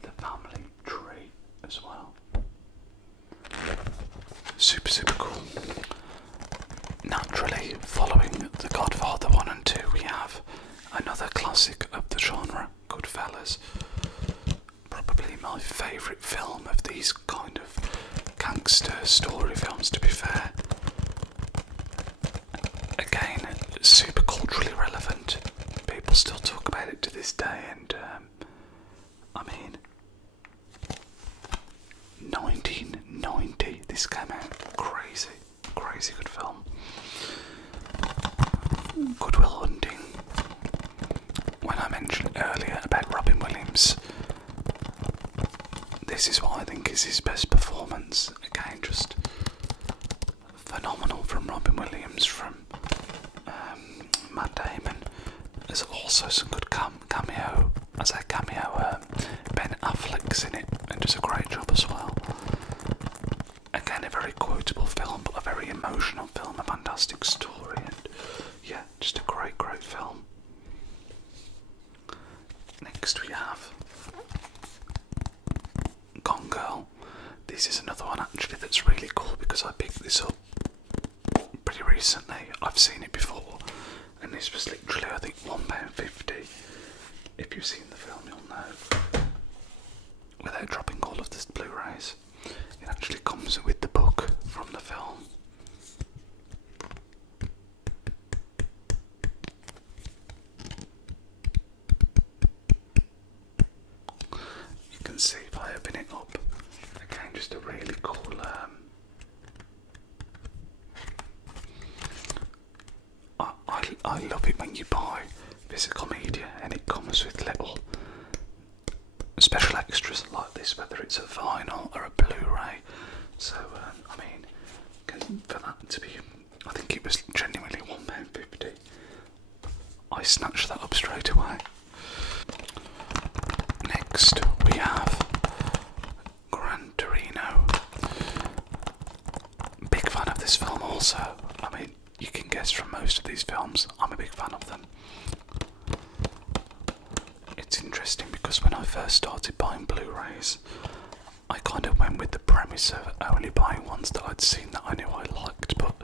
the family tree as well. Super, super cool. Naturally, following The Godfather 1 and 2, we have another classic of the genre, Goodfellas. Probably my favourite film of these kind of gangster story films, to be fair. Again, super culturally relevant. People still talk about it to this day, and I mean, 1990, this came out. Crazy good film. Good Will Hunting. When I mentioned earlier about Robin Williams, this is what I think is his best performance. Again, just phenomenal from Robin Williams, from Matt Damon. There's also some good cameo. Ben Affleck's in it and does a great job as well. Again, a very quotable film, but a very emotional film, a fantastic story, and yeah, just a great film. Next we have Gone Girl. This is another one actually that's really cool because I picked this up pretty recently. I've seen it before, and this was literally, I think, £1.50. If you've seen the film, you'll know. Without dropping all of the Blu-rays, it actually comes with the book from the film. You can see if I open it up. Again, just a really cool I love it when you buy physical media and it comes with little special extras like this, whether it's a vinyl or a Blu-ray. So I mean, for that to be, I think it was genuinely £1.50. I snatched that up straight away. Next we have Gran Torino. Big fan of this film also. I mean, you can guess from most of these films, I'm a big fan of them. It's interesting because when I first started buying Blu-rays, I kind of went with the premise of only buying ones that I'd seen that I knew I liked, but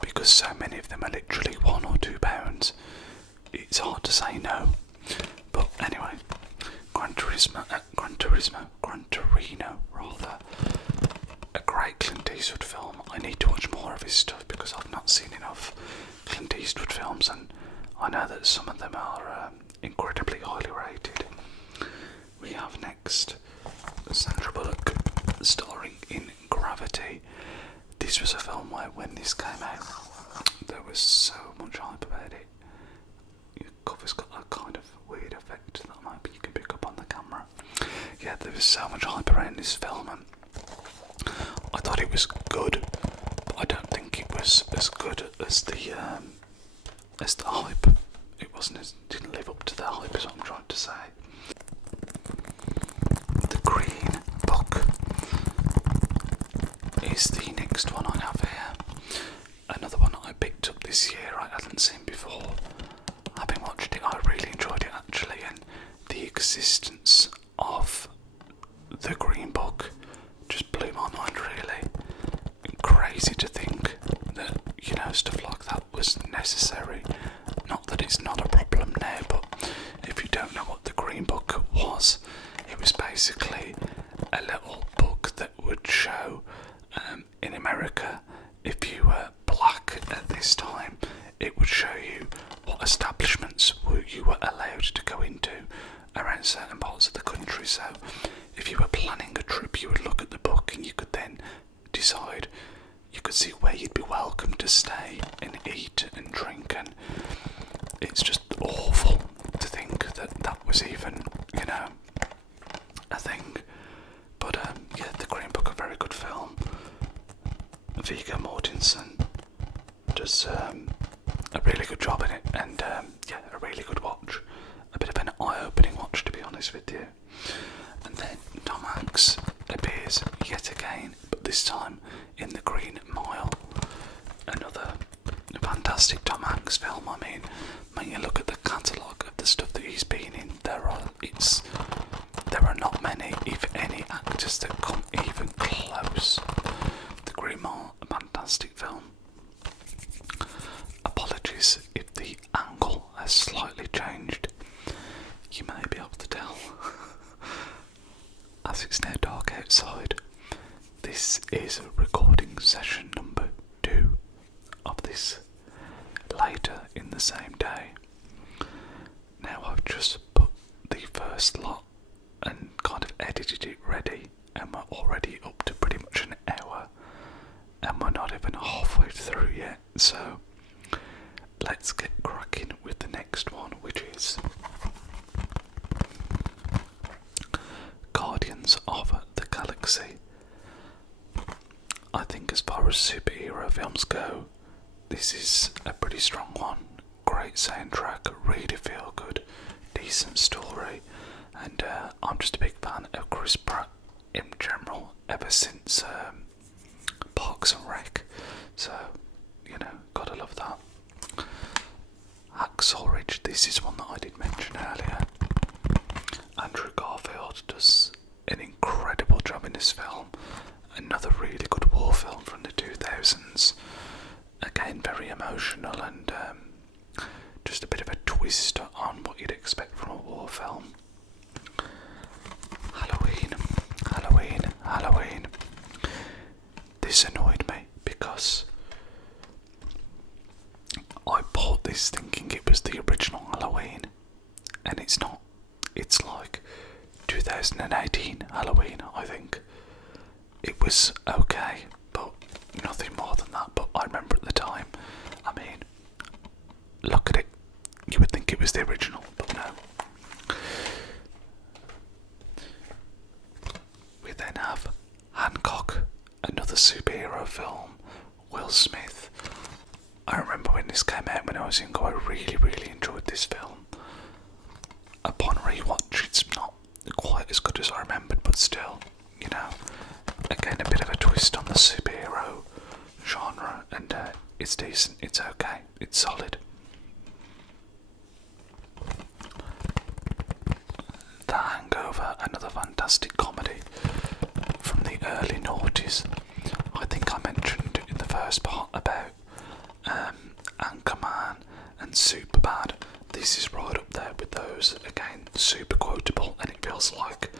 because so many of them are literally £1 or £2, it's hard to say no. But anyway, Gran Torino, a great Clint Eastwood film. I need to watch more of his stuff because I've not seen enough Clint Eastwood films, and I know that some of them are incredibly highly rated. We have next Sandra Bullock starring in Gravity. This was a film where when this came out, there was so much hype about it. Your cover's got a kind of weird effect that maybe you can pick up on the camera. Yeah, there was so much hype around this film, and I thought it was good, but I don't think it was as good as the hype. Didn't live up to the hype, is what I'm trying to say. The Green Book is the next one I have here. Another one I picked up this year I hadn't seen before. Having watched it, I really enjoyed it actually, and the existence of the Green Book just blew my mind really. Crazy to think that, you know, stuff like that was necessary. Not that it's not a problem now, but if you don't know what the Green Book was, it was basically a little book that would show, in America, if you were black at this time, it would show you what establishments you were allowed to go into around certain parts of the country. So if you were planning a trip, you would look at the book and you could then decide, you could see where you'd be welcome to stay and eat and drink, and it's just awful to think that that was even, a thing. But yeah, The Green Book, a very good film. Viggo Mortensen does a really good job in it, and yeah, a really good watch. A bit of an eye-opening watch, to be honest with you. And then Tom Hanks appears yet again, but this time in The Green Mile. Another fantastic Tom Hanks film. I mean, when you look at the catalogue of the stuff that he's been in, there are not many, if any, actors that come even close. The Green Mile, a fantastic film. Apologies if the angle has slightly changed. You may be able to tell as it's now dark outside. This is recording session number 2 of this later in the same day. Now I've just put the first lot and kind of edited it ready, and we're already up to pretty much an hour, and we're not even halfway through yet, so let's get cracking with the next one, which is Guardians of the Galaxy. I think as far as superhero films go, this is a pretty strong one. Great soundtrack, really feel good, decent story, and I'm just a big fan of Chris Pratt in general ever since Parks and Rec, so gotta love that. Hacksaw Ridge, this is one that I did mention earlier. Andrew Garfield does an incredible job in this film. Another really good war film from the 2000s. Again, very emotional and just a bit of a twist on what you'd expect from a war film. Halloween, Halloween, Halloween. This annoyed me because I bought this thinking it was the original Halloween, and it's not. It's like 2018 Halloween, I think. It was okay, but nothing more than that. But I remember at the time, I mean, look at it, you would think it was the original, but no. We then have Hancock, another superhero film. Will Smith. I remember when this came out when I was younger, I really, really enjoyed this film. Upon rewatch, it's not quite as good as I remembered, but still, again, a bit of a twist on the superhero genre, and it's decent, it's okay, it's solid. The Hangover, another fantastic comedy from the early noughties. I think I mentioned in the first part about Anchorman and Superbad. This is right up there with those. Again, super quotable, and it feels like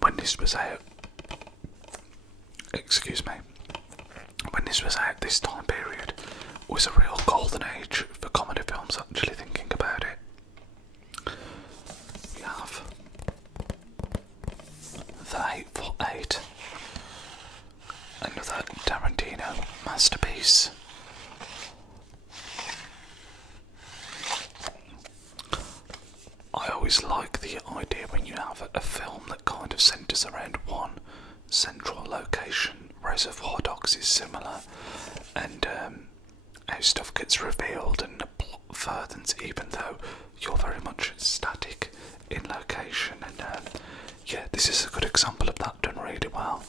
when this was out, when this was out, this time period was a real golden age for comedy films, actually thinking about it. We have The Hateful Eight, another Tarantino masterpiece. I always like the idea when you have a film that kind of centres around one central location. Reservoir Dogs is similar, and how stuff gets revealed and the plot furthers even though you're very much static in location, and yeah, this is a good example of that, done really well.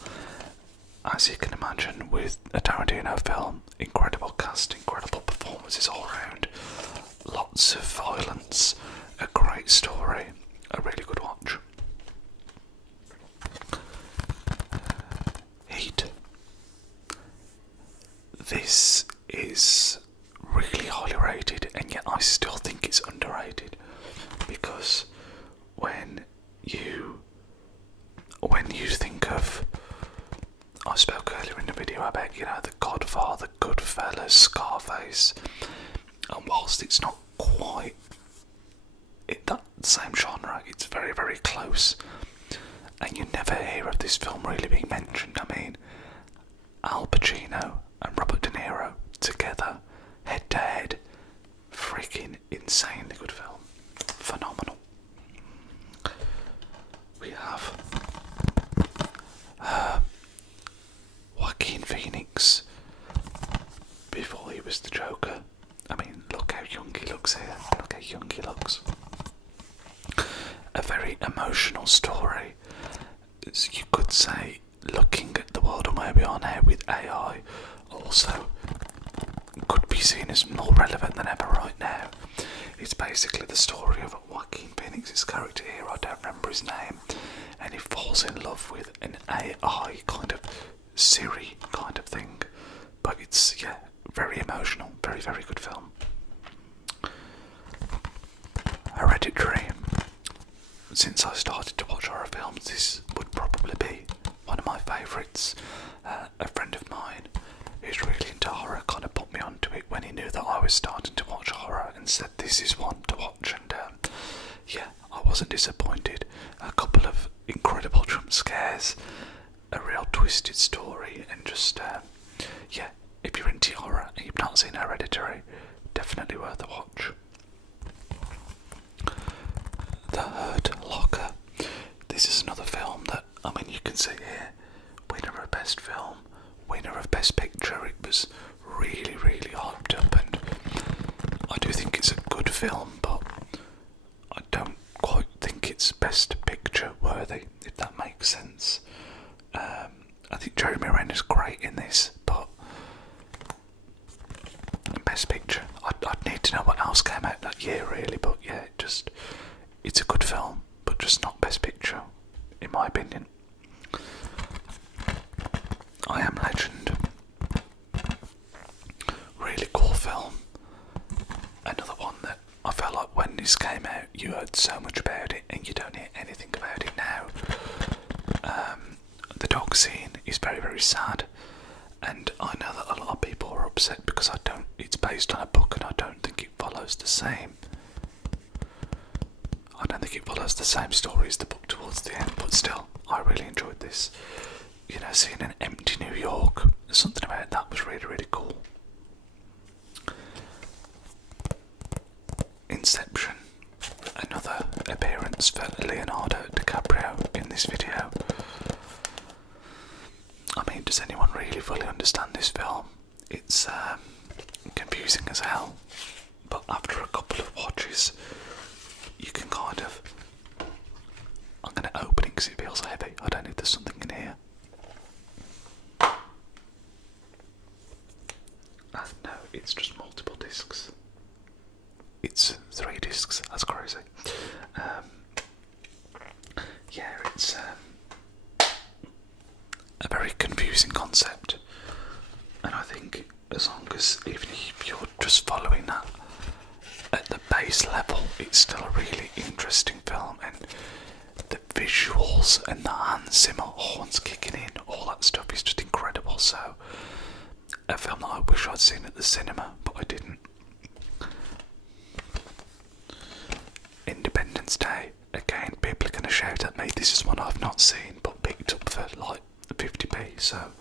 As you can imagine, with a Tarantino film, incredible cast, incredible performances all around, lots of violence, a great story, a really good watch. Heat. This is really highly rated, and yet I still think it's underrated, because when you think of, I spoke earlier in the video about, The Godfather, Goodfellas, Scarface, and whilst it's not quite that same genre, it's very, very close, and you never hear of this film really being mentioned. I mean, Al Pacino and AI also could be seen as more relevant than ever right now. It's basically the story of Joaquin Phoenix's character here, I don't remember his name, and he falls in love with an AI kind of Siri kind of thing. But it's, yeah, very emotional, very, very good film. Hereditary. Since I started to watch horror films, this would probably be one of my favourites. A friend of mine who's really into horror kind of put me onto it when he knew that I was starting to watch horror and said this is one to watch, and yeah, I wasn't disappointed. A couple of incredible jump scares, a real twisted story, and just yeah, if you're into horror and you've not seen Hereditary, definitely worth a watch. The Hurt Locker. This is another film that, I mean, you can see here, winner of Best Film, winner of Best Picture. It was really, really hyped up, and I do think it's a good film, but I don't quite think it's Best Picture worthy, if that makes sense. I think Jeremy Renner's great in this, but Best Picture, I'd need to know what else came out that year really, but yeah, it's a good film, but just not Best Picture, in my opinion. I Am Legend. Really cool film. Another one that I felt like when this came out, you heard so much about it, and you don't hear anything about it now. The dog scene is very, very sad, and I know that a lot of people are upset because it's based on a book, and I don't think it follows the same. I don't think it follows the same story as the book towards the end, but still, I really enjoyed this. You know, seeing an empty New York, something about that was really, really cool. Inception. Another appearance for Leonardo DiCaprio in this video. I mean, does anyone really fully understand this film? It's confusing as hell, but after a couple of watches, you can kind of... I'm going to open it because it feels heavy. I don't know if there's something in here. No, it's just multiple discs. It's 3 discs, that's crazy. Yeah, it's a very confusing concept, and I think as long as, even if you're just following that at the base level, it's still a really interesting film, and the visuals and the Hans Zimmer horns kicking in, all that stuff is just incredible. So a film that I wish I'd seen at the cinema, but I didn't. Independence Day. Again, people are going to shout at me. This is one I've not seen, but picked up for like 50p, so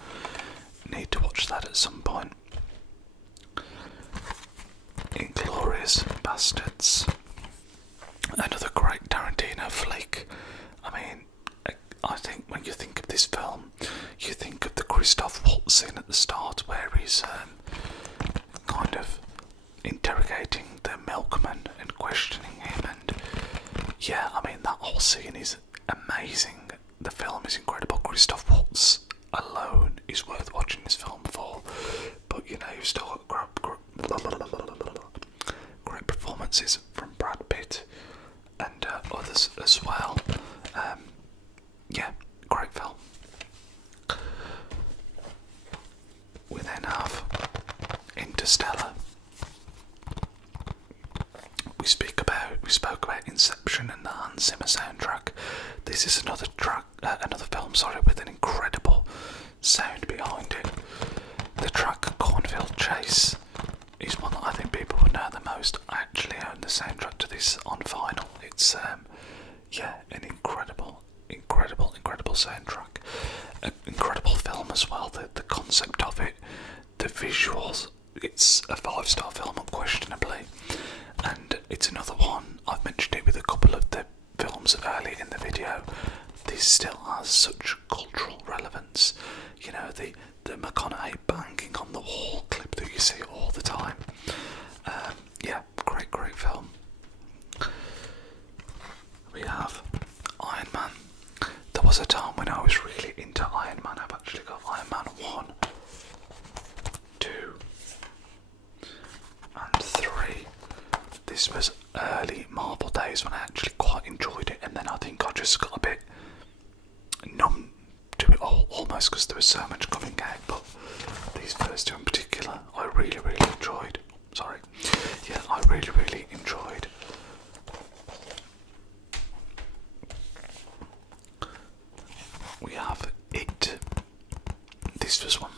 need to watch that at some point. Inglourious Bastards. Another great Tarantino flick. I mean, I think when you think of this film, you think of the Christoph Waltz scene at the start where he's kind of interrogating the milkman and questioning him, and yeah, I mean, that whole scene is amazing. The film is incredible. Christoph Waltz alone is worth watching this film for, but you know, you've still got great performances from Brad Pitt and others as well. Yeah, great film. We then have Interstellar. We spoke about Inception and the Hans Zimmer soundtrack. This is another film, with an incredible sound behind it. The track Cornfield Chase is one that I think people would know the most. I actually own the soundtrack to this on vinyl. It's yeah, an incredible soundtrack. An incredible film as well. The concept of it, the visuals. It's a 5-star film, unquestionably. And it's another one, I've mentioned it with a couple of the films earlier in the video, this still has such cultural relevance. You know, the McConaughey banging on the wall clip that you see all the time. Yeah, great film. We have Iron Man. There was a time when I was really into Iron Man. I've actually got Iron Man 1 first two in particular, I really enjoyed. I really enjoyed. We have It. This was one,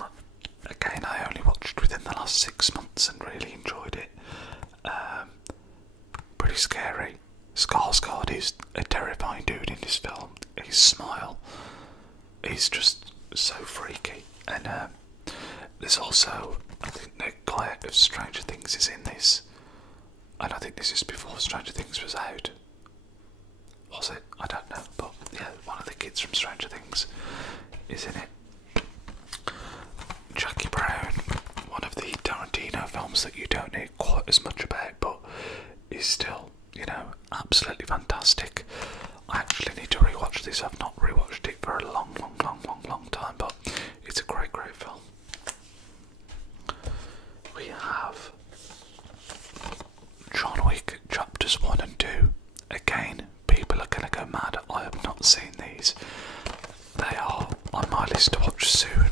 again, I only watched within the last 6 months and really enjoyed it. Pretty scary. Skarsgård is a terrifying dude in this film. His smile is just so freaky. And there's also, I think the guy of Stranger Things is in this. And I think this is before Stranger Things was out. Was it? I don't know. But yeah, one of the kids from Stranger Things is in it. Jackie Brown, one of the Tarantino films that you don't know quite as much about, but is still, absolutely fantastic. I actually need to rewatch this. I've not rewatched it for a long time, but it's a great film. We have John Wick chapters 1 and 2. Again, people are gonna go mad. I have not seen these. They are on my list to watch soon.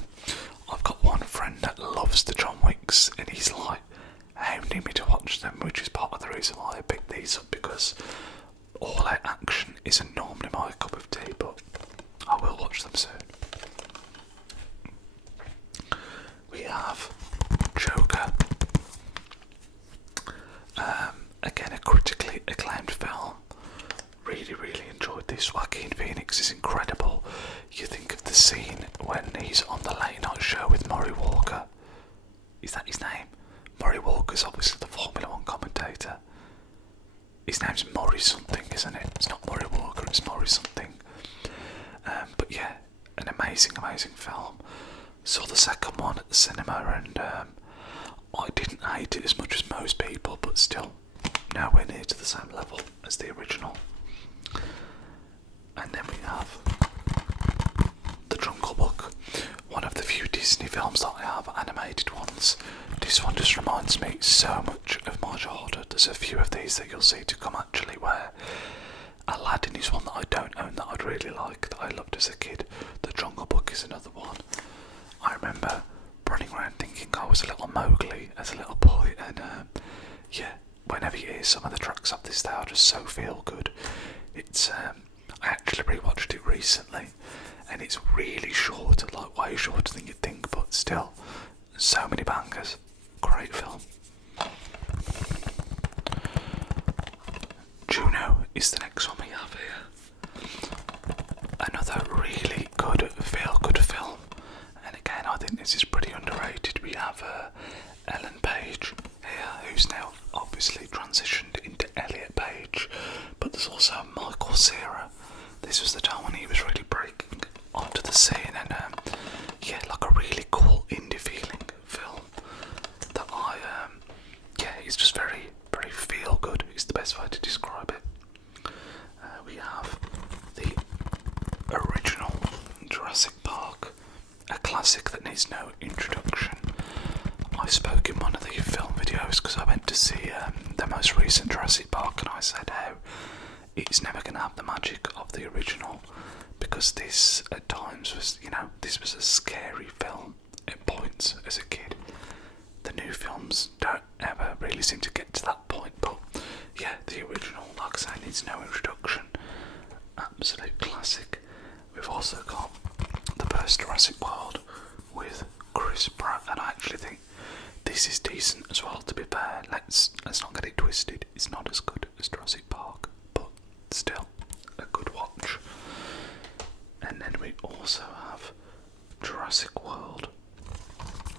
I've got one friend that loves the John Wicks, and he's like hounding me to watch them, which is part of the reason why I picked these up, because all out action isn't normally my cup of tea, but I will watch them soon. We have Joker. Again, a critically acclaimed film. Really enjoyed this. Joaquin Phoenix is incredible. You think of the scene when he's on the late night show with Murray Walker. Is that his name? Murray Walker's obviously the Formula 1 commentator. His name's Murray something, isn't it? It's not Murray Walker, it's Murray something. But yeah, an amazing film. Saw the second one at the cinema, and I didn't hate it as much as most people, but still nowhere near to the same level as the original. And then we have The Jungle Book, one of the few Disney films that I have, animated ones. This one just reminds me so much of my childhood. There's a few of these that you'll see to come actually, where Aladdin is one that I don't own that I'd really like, that I loved as a kid. The Jungle Book is another one. I remember running around thinking I was a little Mowgli as a little boy, and whenever you hear some of the tracks of this, they are just so feel good. It's I actually rewatched it recently, and it's really short, like way shorter than you'd think, but still, so many bangers. Great film. Juno is the next one we have here. Another really good feel-good film, and again I think this is pretty underrated. We have Ellen Page here, who's now obviously transitioned into Elliot Page, but there's also Michael Cera. This was the time when he was really breaking onto the scene, and like a really cool indie feeling film that it's just very feel good is the best way to describe it. We have the original Jurassic Park, a classic that needs no introduction. I spoke in one of the film videos because I went to see the most recent Jurassic Park, and I said how it's never going to have the magic of the original, because this at times was, this was a scary film at points as a kid. The new films don't ever really seem to get to that point, but yeah, the original, like I say, needs no introduction. Absolute classic. We've also got the first Jurassic World with Chris Pratt, and I actually think this is decent as well, to be fair. Let's not get it twisted. It's not as good as Jurassic Park, but still a good watch. And then we also have Jurassic World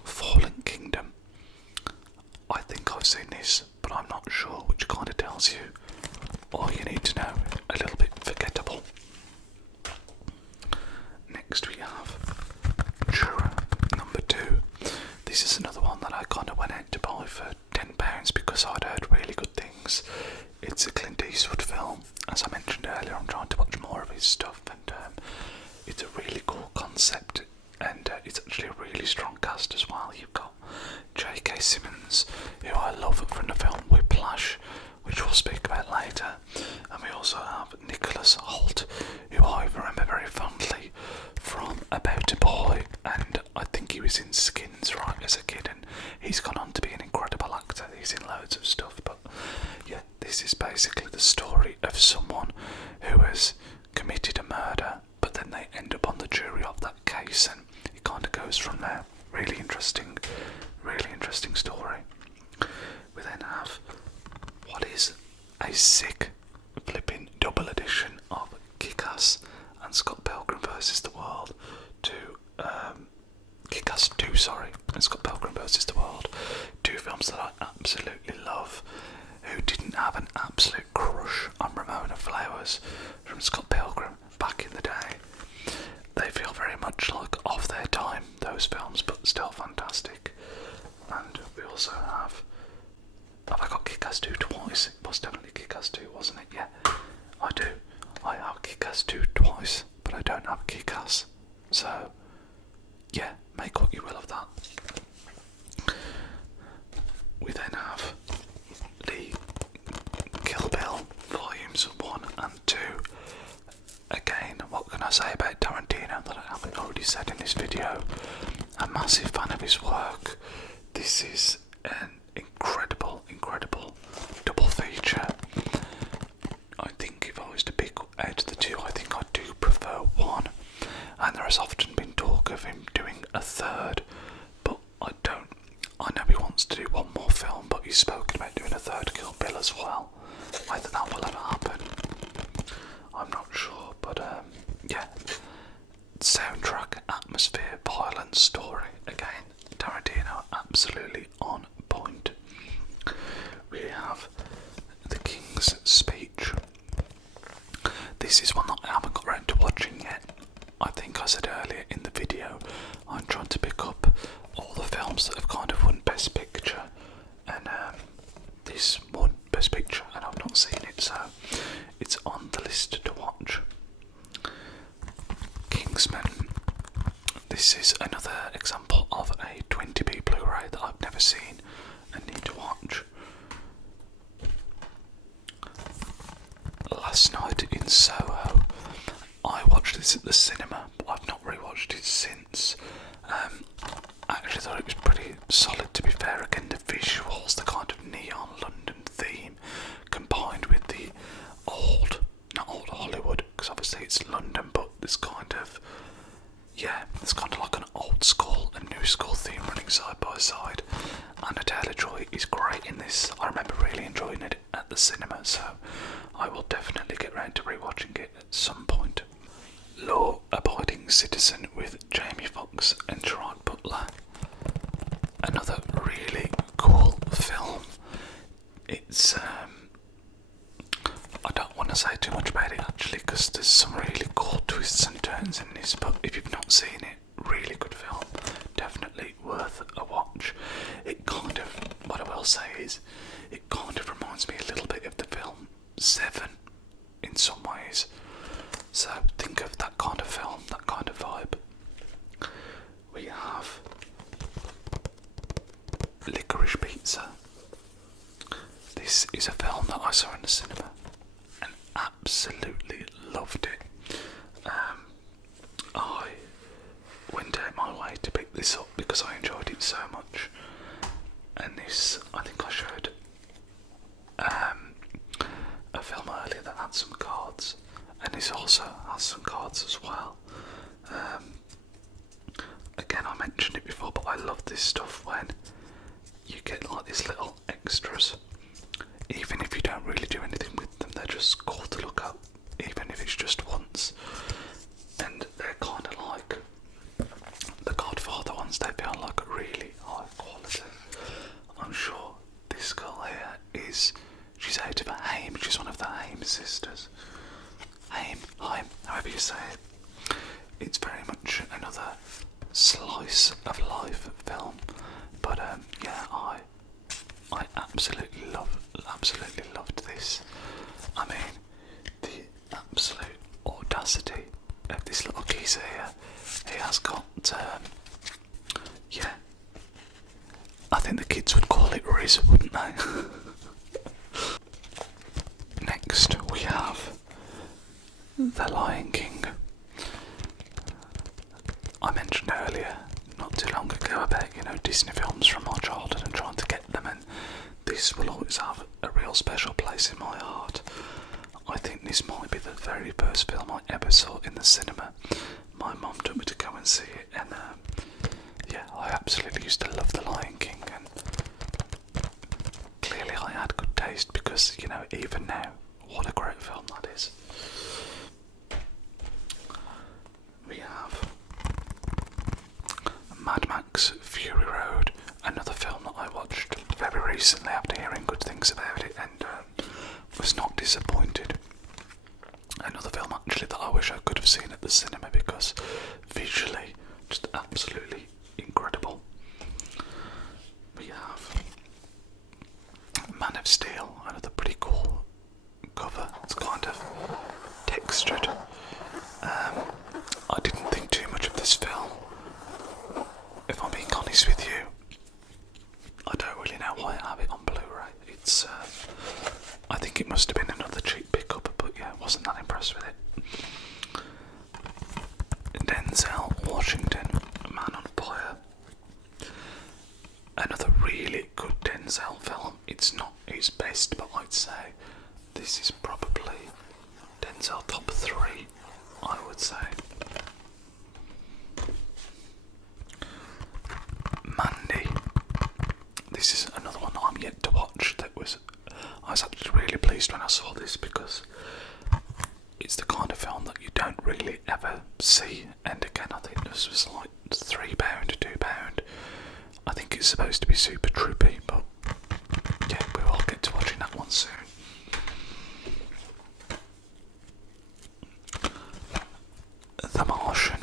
Fallen Kingdom. I think I've seen this, but I'm not sure, which kind of tells you all you need to know. A little bit forgettable. Next we have Jura number 2. This is another one that I kind of went out to buy for £10 because I'd heard really good things. It's a Clint Eastwood film. As I mentioned earlier, I'm trying to watch more of his stuff, and it's a really cool concept, and it's actually a really strong cast as well. You've got J.K. Simmons, who I love from the film Whiplash, which we'll speak about later, and we also have Nicholas Hoult, who I remember very fondly from About a Boy, and I think he was in Skins right as a kid. he's gone on to be an incredible actor. He's in loads of stuff, but yeah, this is basically the story of someone who has committed a murder, but then they end up on the jury of that case, and it kind of goes from there. Really interesting story. We then have what is a sick flipping double edition of Kick-Ass and Scott Pilgrim vs. the World Kick-Ass 2, and Scott Pilgrim vs. the World. Two films that I absolutely love. Who didn't have an absolute crush on Ramona Flowers from Scott Pilgrim back in the day? They feel very much like of their time, those films, but still fantastic. And we also have I got Kick-Ass 2 twice? It was definitely Kick-Ass 2, wasn't it? Yeah, I do. I have Kick-Ass 2 twice, but I don't have Kick-Ass. So, yeah, make what you will of that. We then have the Kill Bill Volumes 1 and 2. Again, what can I say about Tarantino that I haven't already said in this video? A massive fan of his work. This is an incredible double feature. I think if I was to pick out the two, I think I do prefer one, and there has often been talk of him doing a third, but I know he wants to do one more film, but he's spoken about doing a third Kill Bill as well. Whether that will ever happen, I'm not sure, but yeah. Soundtrack, atmosphere, violence, story, again, Tarantino absolutely on point. We have The King's Speech. This is one that I haven't got around to watching yet. I think I said earlier in the video, I'm trying to pick up all the films that have kind of won Best Picture, and this won Best Picture and I've not seen it, so it's on the list to watch. Kingsman. This is another example of a 20p Blu-ray that I've never seen and need to watch. Last Night in Soho. I watched this at the cinema, but I've not rewatched it since. I actually thought it was pretty solid, to be fair. Again, the visuals, the kind of neon London theme, combined with the not old Hollywood, because obviously it's London, but this kind of, yeah, it's kind of like an old school and new school theme running side by side. Anna Taylor-Joy is great in this. I remember really enjoying it at the cinema, so I will definitely get round to rewatching it at some point. Law Abiding Citizen with Jamie Foxx and Gerard Butler. Another really cool film. It's I don't want to say too much about it actually, because there's some really cool twists and turns in this, but if you've not seen it, really good film, definitely worth a watch. It kind of, what I will say is, it kind of reminds me a little bit of the film Seven in some ways, so think of that kind of film, that kind of vibe. We have Licorice Pizza. This is a film that I saw in the cinema and absolutely loved it. I went out my way to pick this up because I enjoyed it so much, and this, I think I showed a film earlier that had some cards, and this also has some cards as well. Again, I mentioned it before, but I love this stuff when you get like these little extras. Even if you don't really do anything with them, they're just cool to look at, even if it's just once. And they're kind of like the Godfather ones, they feel like really high quality. I'm sure this girl here she's out of a Haim, she's one of the Haim sisters. Haim, however you say it. It's very much another slice of life film, but yeah, I absolutely loved this. I mean, the absolute audacity of this little geezer here. He has got, yeah, I think the kids would call it Riz, wouldn't they? Next we have The Lion King. I mentioned earlier, not too long ago, about, Disney films from my childhood and trying to get them, and this will always have a real special place in my heart. I think this might be the very first film I ever saw in the cinema. My mum took me to go and see it, and yeah, I absolutely used to love The Lion King, and clearly I had good taste because, you know, even now, what a great film that is. We have Mad Max Fury Road, another film that I watched very recently after hearing good things about it, and was not disappointed. Another film actually that I wish I could have seen at the cinema because visually just absolutely incredible. We have Man of Steel, another pretty cool cover. It's kind of textured. I didn't think too much of this film, if I'm being honest with you. I don't really know why I have it on Blu-ray. It's I think it must have been another cheap pickup, but yeah, I wasn't that impressed with it. Denzel Washington, Man on Fire. Another really good Denzel film. It's not his best, but I'd say this is probably Denzel top 3, I would say. Mandy. This is another one that I'm yet to watch. I was actually really pleased when I saw this because it's the kind of film that you don't really ever see. And again, I think this was like £3, £2. I think it's supposed to be super troopy, but yeah, we will get to watching that one soon. The Martian.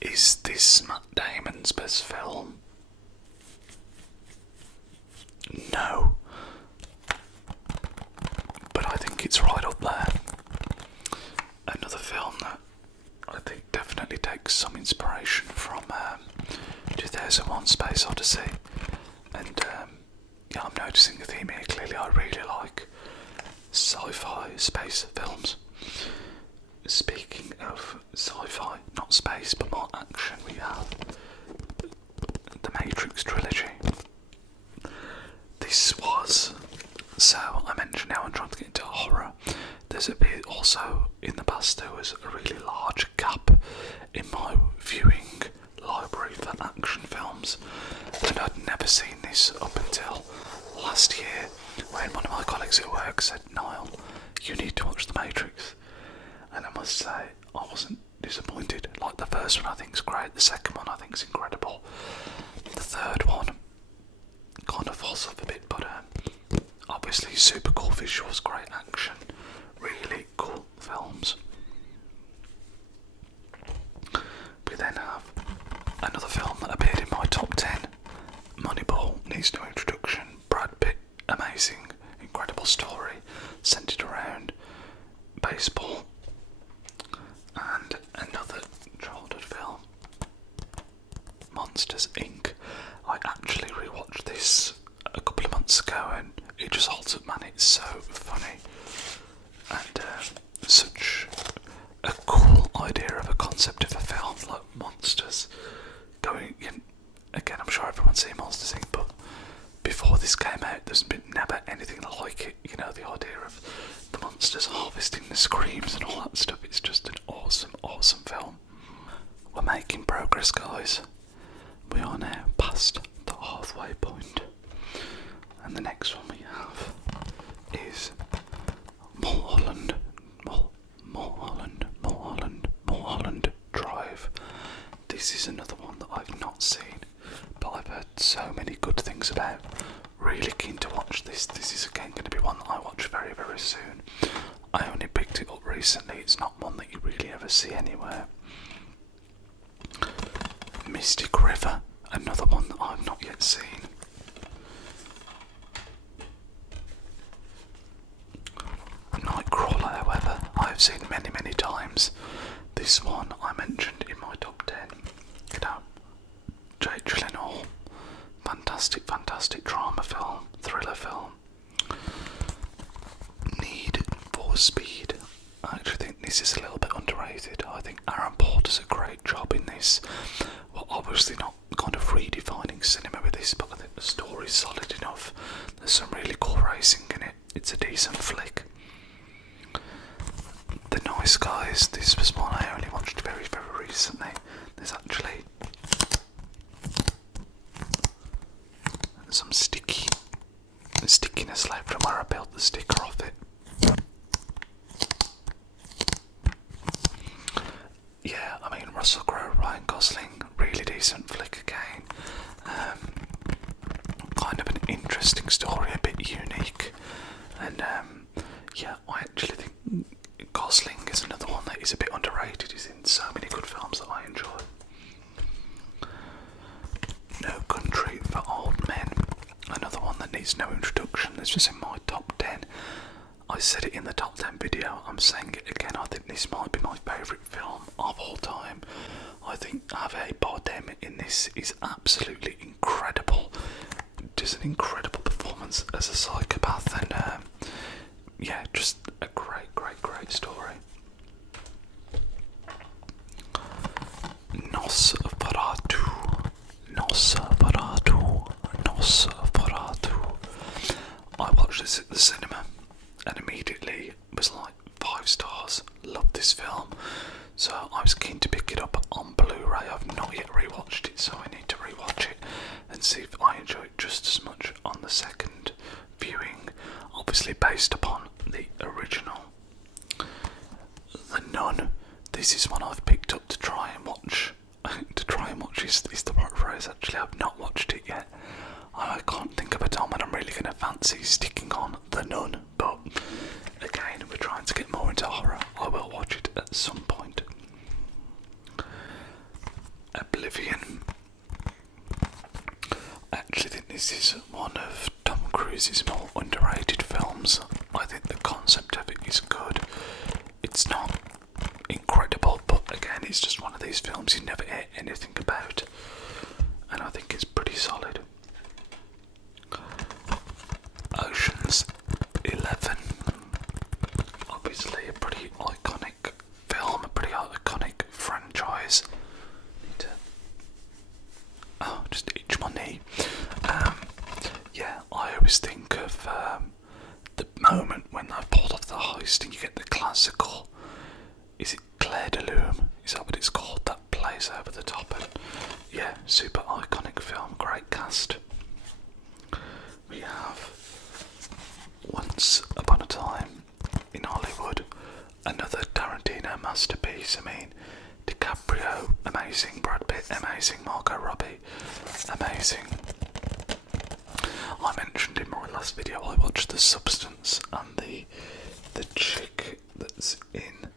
Is this Matt Damon's best film? No. But I think it's right up there. Another film that I think definitely takes some inspiration from 2001 Space Odyssey. And yeah, I'm noticing a theme here. Clearly I really like sci-fi space films. Speaking of sci-fi, not space but more action, we have the Matrix trilogy. This was, so I mentioned now I'm trying to get into horror. There's a bit also, in the past there was a really large gap in my viewing library for action films, and I'd never seen this up until last year when one of my colleagues at work said, "Niall, you need to watch The Matrix." And I must say, I wasn't disappointed. Like, the first one I think is great, the second one I think is incredible. The third one kind of falls off a bit, but obviously super cool visuals, great action, really cool films. We then have another film that appeared in my top 10. Moneyball needs no introduction. Brad Pitt, amazing, incredible story, centered around baseball. And another childhood film, Monsters Inc. I actually rewatched this a couple of months ago and it just holds up, man. It's so funny and such a cool idea of a concept of a film, like monsters going in. Again, I'm sure everyone's seen Monsters Inc., but before this came out there's been never anything like it. You know, the idea of the monsters harvesting the screams and all that stuff. It's just an awesome film. We're making progress, guys. We are now past the halfway point, and the next one we have is Mulholland Drive. This is another one that I've not seen, but I've heard so many good things about. Really keen to watch this. This is again going to be one that I watch very, very soon. I only picked it up recently. It's not one that you really ever see anywhere. Mystic River, another one that I've not yet seen. Nightcrawler, however, I've seen many, many times. This one I mentioned in my top 10. You know, Jake Gyllenhaal, fantastic drama film, thriller film. Need for Speed. I actually think this is a little bit underrated. I think Aaron Paul does a great job in this. well, obviously not kind of redefining cinema with this, but I think the story's solid enough. There's some really cool racing in it. It's a decent flick. The Nice Guys, this was one I only watched very, very recently. There's actually some stickiness left from where I built the sticker off it. Yeah, I mean, Russell Crowe, Ryan Gosling, really decent flick again. Kind of an interesting story, a bit unique, and yeah, I actually think Gosling is another one that is a bit underrated. He's in so many good films that I enjoy. No Country for Old Men, another one that needs no introduction. This was in my top 10. I said it in the top 10 video, I'm saying it again. I think this might be my favourite film of all time. I think Javier Bardem in this is absolutely incredible. Does an incredible performance as a psychopath, and yeah, just a great, great, great story. Nosferatu, Nosferatu, Nosferatu. I watched this at the cinema and immediately was like 5 stars. Loved this film, so I was keen to pick it up on Blu-ray. I've not yet rewatched it, so I need to rewatch it and see if I enjoy it just as much on the second viewing. Obviously based upon the original. The Nun. This is one I've picked up to try and watch. To try and watch is the right phrase. Actually, I've not watched it yet. I can't think of a time when I'm really going to fancy sticking on The Nun, but again, we're trying to get more into horror. I will watch it at some point. Oblivion. I actually think this is one of Tom Cruise's more underrated films. I think the concept of it is good. It's not incredible, but again, it's just one of these films you never hear anything about, and I think it's pretty solid. Ocean's 11. Obviously a pretty iconic film, a pretty iconic franchise. Just itch my knee. Yeah, I always think of the moment when they pulled off the heist and you get the classical, is it Claire de Lune? Is that what it's called? That plays over the top, and yeah, super iconic film, great cast. We have Once Upon a Time in Hollywood, another Tarantino masterpiece. I mean, DiCaprio, amazing, Brad Pitt, amazing, Margot Robbie, amazing. I mentioned in my last video I watched The Substance, and the chick that's in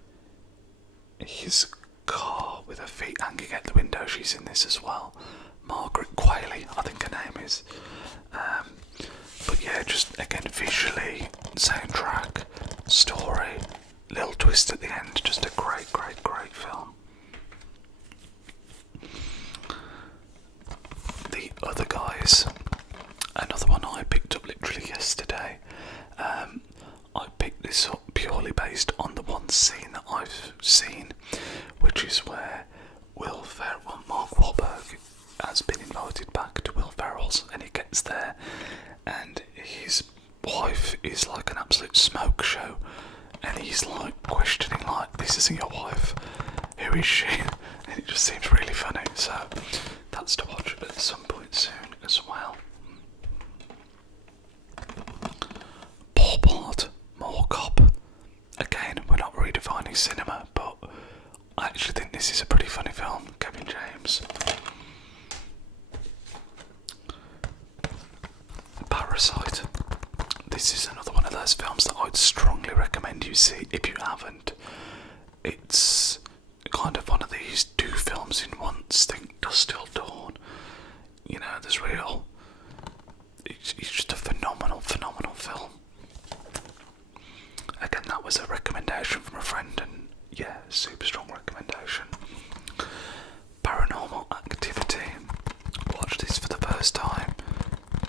his car with her feet hanging out the window, she's in this as well. Margaret Qualley, I think her name is. But yeah, just again, visually, soundtrack, story, little twist at the end, just a great, great, great film. The Other Guys, another one I picked up literally yesterday. I picked this up purely based on the one scene that I've seen, which is where Mark Wahlberg has been invited back to Will Ferrell's, and he gets there and his wife is like an absolute smoke show, and he's like questioning, like, this isn't your wife, who is she? And it just seems really funny, so that's to watch at some point soon as well. Paul Blart, Mall Cop. Again, we're not redefining cinema, but I actually think this is a pretty funny film. Kevin James. Parasite. This is another one of those films that I'd strongly recommend you see if you haven't. It's kind of one of these two films in once. Think Dusk Till Dawn. You know, there's real. It's just a phenomenal, phenomenal film. Again, that was a recommendation from a friend, and yeah, super strong recommendation. Paranormal Activity. Watched this for the first time.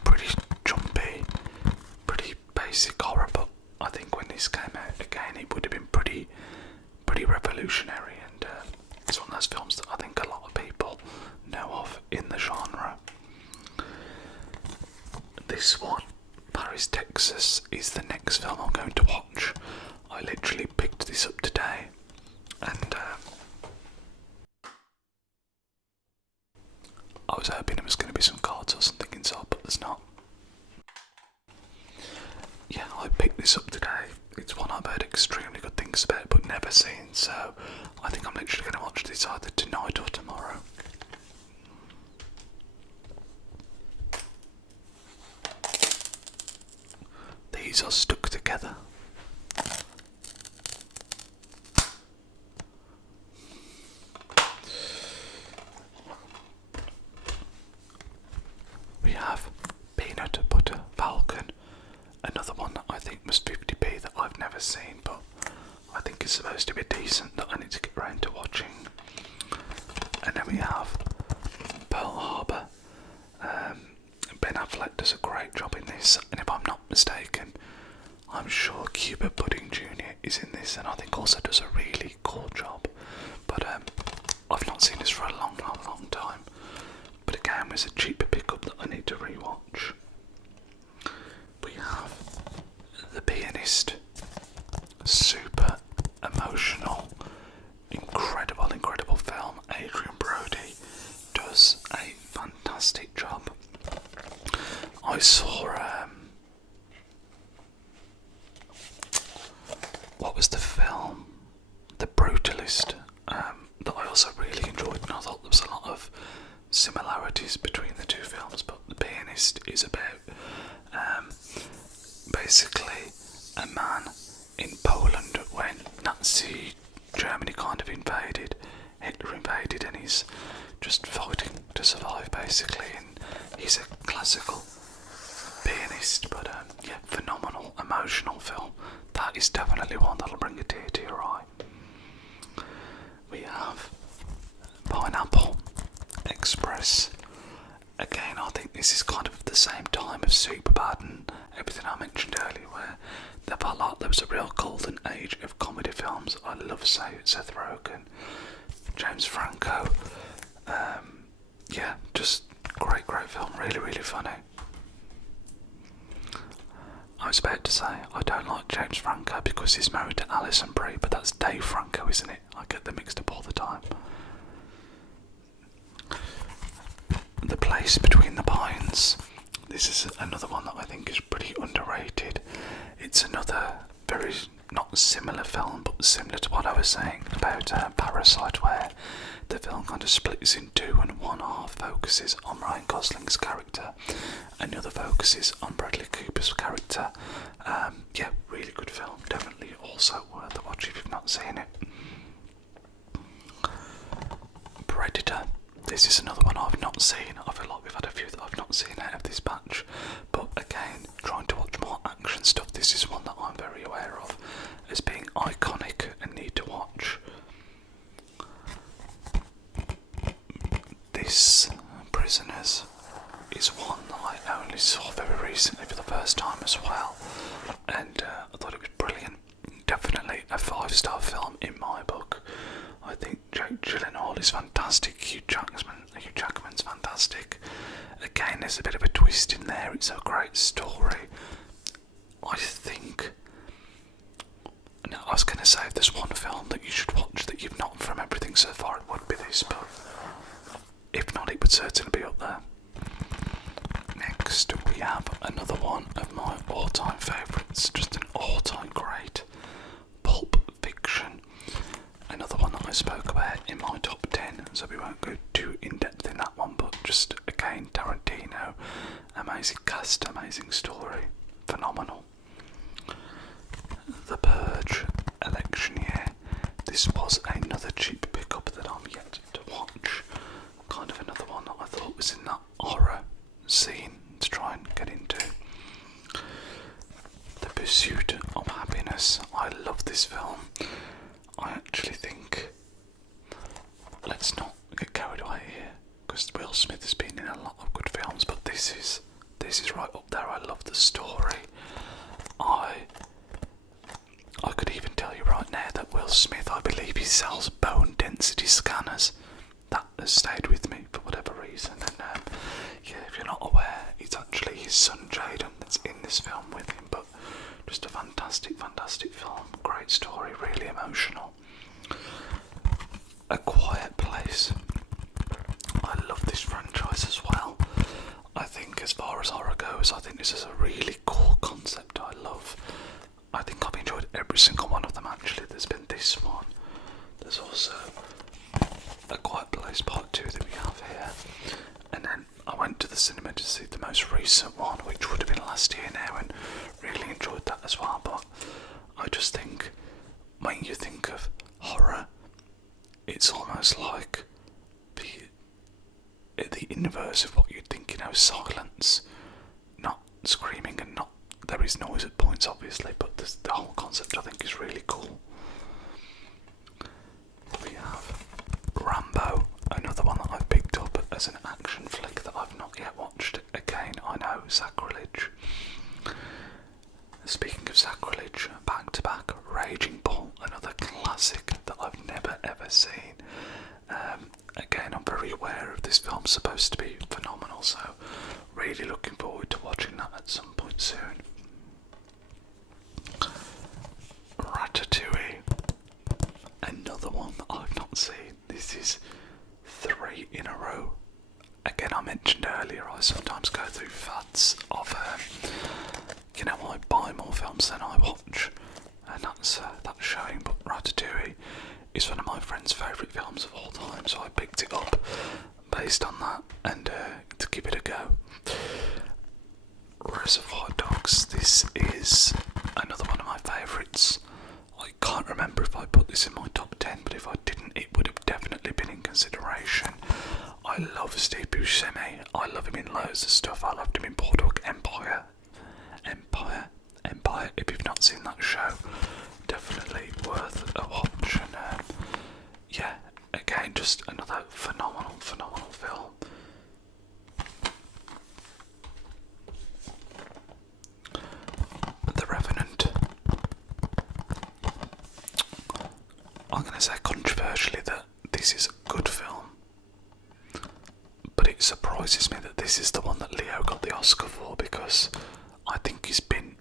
Pretty jumpy, pretty basic horror, but I think when this came out again, it would have been pretty revolutionary, and it's one of those films that I think a lot of people know this one, Paris, Texas, is the next film I'm going to watch. I literally picked this up today, and I was hoping there was going to be some cards or something inside, but there's not. Yeah, I picked this up today. It's one I've heard extremely good things about but never seen, so I think I'm literally going to watch this either tonight or tomorrow. These are stuck together. We have Peanut Butter Falcon, another one that I think was 50p that I've never seen, but I think it's supposed to be decent that I need to get around to watching. And then we have Pearl Harbor. Ben Affleck does a great job in this, and if I'm not mistaken, I'm sure Cuba Pudding Jr. is in this, and I think also does a really cool job. But I've not seen this for a long time. But again, it's a cheaper pickup that I need to rewatch. We have The Pianist. Super emotional, incredible film. Adrian Brody does a fantastic job. I saw what was the film? The Brutalist, that I also really enjoyed, and I thought there was a lot of similarities between the two films. But The Pianist is about basically a man in Poland when Nazi Germany kind of invaded, Hitler invaded, and he's just fighting to survive basically, and he's a classical pianist, but yeah, phenomenal, emotional film. That is definitely one that'll bring a tear to your eye. We have Pineapple Express. Again, I think this is kind of the same time as Superbad and everything I mentioned earlier, where there felt like there was a real golden age of comedy films. I love Seth Rogen, James Franco. Yeah, just great film, really funny. I was about to say I don't like James Franco because he's married to Alison Brie, but that's Dave Franco, isn't it? I get them mixed up all the time. The Place Between the Pines. This is another one that I think is pretty underrated. It's another very not similar film, but similar to what I was saying about Parasite, where the film kind of splits in two, and one half focuses on Ryan Gosling's character and the other focuses on Bradley Cooper's character. Yeah, really good film, definitely also worth a watch if you've not seen it. Predator. This is another one I've not seen. I feel like we've had a few that I've not seen out of this batch, but again, trying to watch more action stuff, this is one that I'm very aware of as being iconic and need to watch. This Prisoners is one that I only saw very recently for the first time as well, and I thought it was brilliant. Definitely a 5-star film in my book. I think Jake Gyllenhaal is fantastic, Hugh Jackman's fantastic. Again, there's a bit of a twist in there, it's a great story. I think, now I was going to say if there's one film that you should watch that you've not from everything so far, it would be this, but if not, it would certainly be up there. Next we have another one of my all-time favourites, just an all-time great, Pulp Fiction. Another one that I spoke about in my top 10, so we won't go too in-depth in that one, but just again, Tarantino, amazing cast, amazing story, phenomenal. The Purge, Election Year. This was another cheap pickup that I'm yet to watch. Kind of another one that I thought was in that horror scene to try and get into. The Pursuit of Happiness. I love this film. I actually think, let's not get carried away here, because Will Smith has been in a lot of good films, but this is right up there. I love the story. I could even tell you right now that Will Smith, I believe he sells bone density scanners. That has stayed with me for whatever reason, and yeah, if you're not aware, it's actually his son Jaden that's in this film with him, but just a fantastic, fantastic film. Great story, really emotional. A Quiet Place. I love this franchise as well. I think as far as horror goes, I think this is a really cool concept I love. I think I've enjoyed every single one of them actually. There's been this one. There's also A Quiet Place Part 2 that we have here. And then I went to the cinema to see the most recent one, which would have been last year now, and really enjoyed that as well. But I just think when you think of horror, it's almost like the inverse of what you'd think, silence, not screaming, and not, there is noise at points obviously, but the whole concept I think is really cool. We have Rambo, another one that I've picked up as an action flick that I've not yet watched. Again, I know, sacrilege. Speaking of sacrilege, back to back, Raging Bull, another classic that I've never ever seen. Again, I'm very aware of this film, supposed to be phenomenal, so really looking forward to watching that at some point soon. Ratatouille, another one that I've not seen. This is 3 in a row. Again, I mentioned earlier, I sometimes go through fads of, I buy more films than I watch, and that's showing, but Ratatouille is one of my friend's favourite films of all time, so I picked it up based on that and to give it a go. Reservoir Dogs, this is another one of my favourites. I can't remember if I put this in my top 10, but if I didn't, it would have definitely been in consideration. I love Steve Buscemi. I love him in loads of stuff. I loved him in Boardwalk Empire. If you've not seen that show, definitely worth a watch. And again, just another phenomenal film. The Revenant. I'm going to say controversially that this is a good film, but it surprises me that this is the one that Leo got the Oscar for, because I think he's been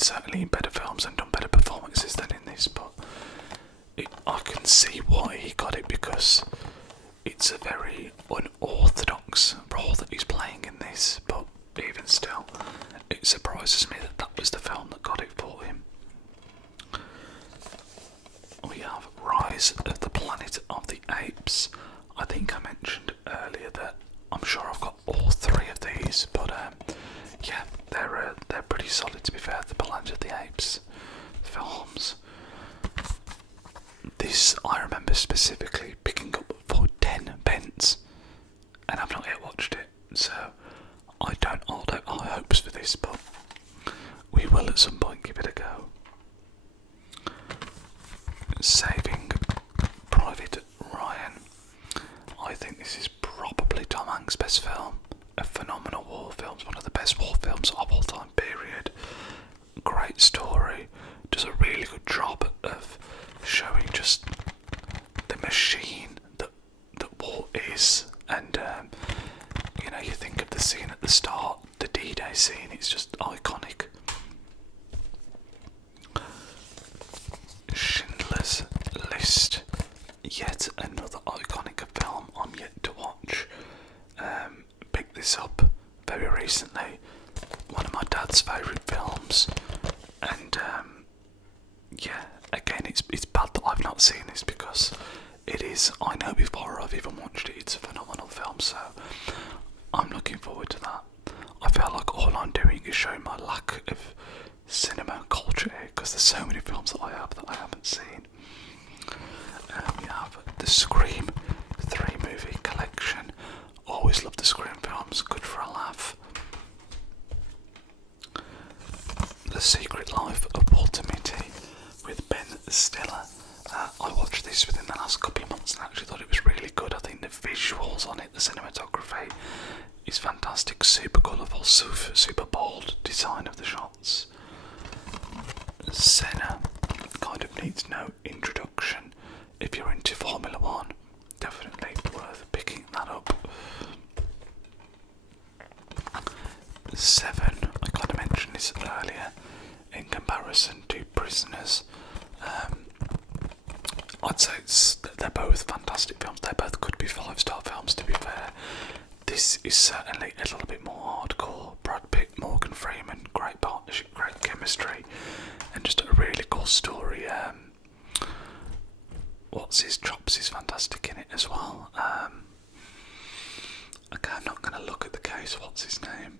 certainly in better films and done better performances than in this, but I can see why he got it, because it's a very unorthodox role that he's playing in this, but even still, it surprises me that that was the film that got it for him. We have Rise of the Planet of the Apes. I think I mentioned earlier that I'm sure I've got all 3 of these, but they're pretty solid, to be fair, the Planet of the Apes films. This I remember specifically picking up for 10 pence, and I've not yet watched it, so I don't hold out high hopes for this, but we will at some point give it a go. Saving Private Ryan. I think this is probably Tom Hanks' best film. A phenomenal war film, one of the best war films of all time, period. Great story, does a really good job of showing just the machine that war is, and you think of the scene at the start, the D-Day scene, it's just iconic. Schindler's List, yet another iconic film I'm yet to watch. Picked this up very recently, one of my dad's favourite films, and again, it's bad that I've not seen this, because it is, I know before I've even watched it, it's a phenomenal film, so I'm looking forward to that. I feel like all I'm doing is showing my lack of cinema culture here, because there's so many films that I haven't seen. We have the Scream 3 movie collection. Always love the Scream films, good for a laugh. The Secret Life of Walter Mitty with Ben Stiller. I watched this within the last couple of months and actually thought it was really good. I think the visuals on it, the cinematography is fantastic, super colourful, super bold design of the shots. Senna kind of needs no introduction. If you're into Formula 1, definitely worth picking that up. Seven, I kind of mentioned this earlier, in comparison to Prisoners. I'd say they're both fantastic films. They both could be 5-star films, to be fair. This is certainly a little bit more hardcore. Brad Pitt, Morgan Freeman, great partnership, great chemistry, and just a really cool story. Chops is fantastic in it as well. Okay, I'm not going to look at the case. What's his name?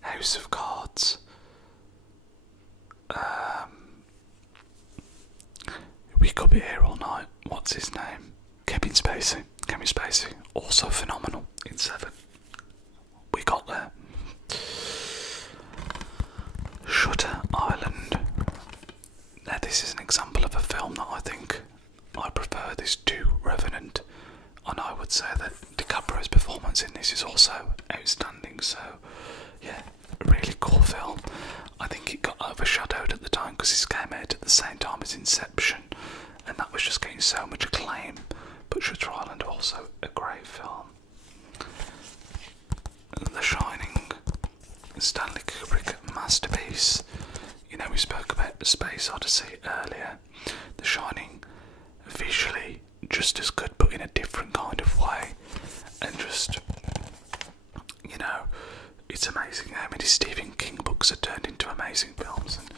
House of Cards. We could be here all night. What's his name? Kevin Spacey. Kevin Spacey, also phenomenal in Seven. We got there. Shutter Island. Now this is an example of a film that I think I prefer this to Revenant, and I would say that DiCaprio's performance in this is also outstanding. So yeah, a really cool film. I think it got overshadowed at the time because it came out at the same time as Inception, and that was just getting so much acclaim. But Shutter Island also a great film. The Shining, Stanley Kubrick masterpiece. You know, we spoke about the Space Odyssey earlier. The Shining, visually just as good, but in a different kind of way, and just, you know, it's amazing how many Stephen King books are turned into amazing films, and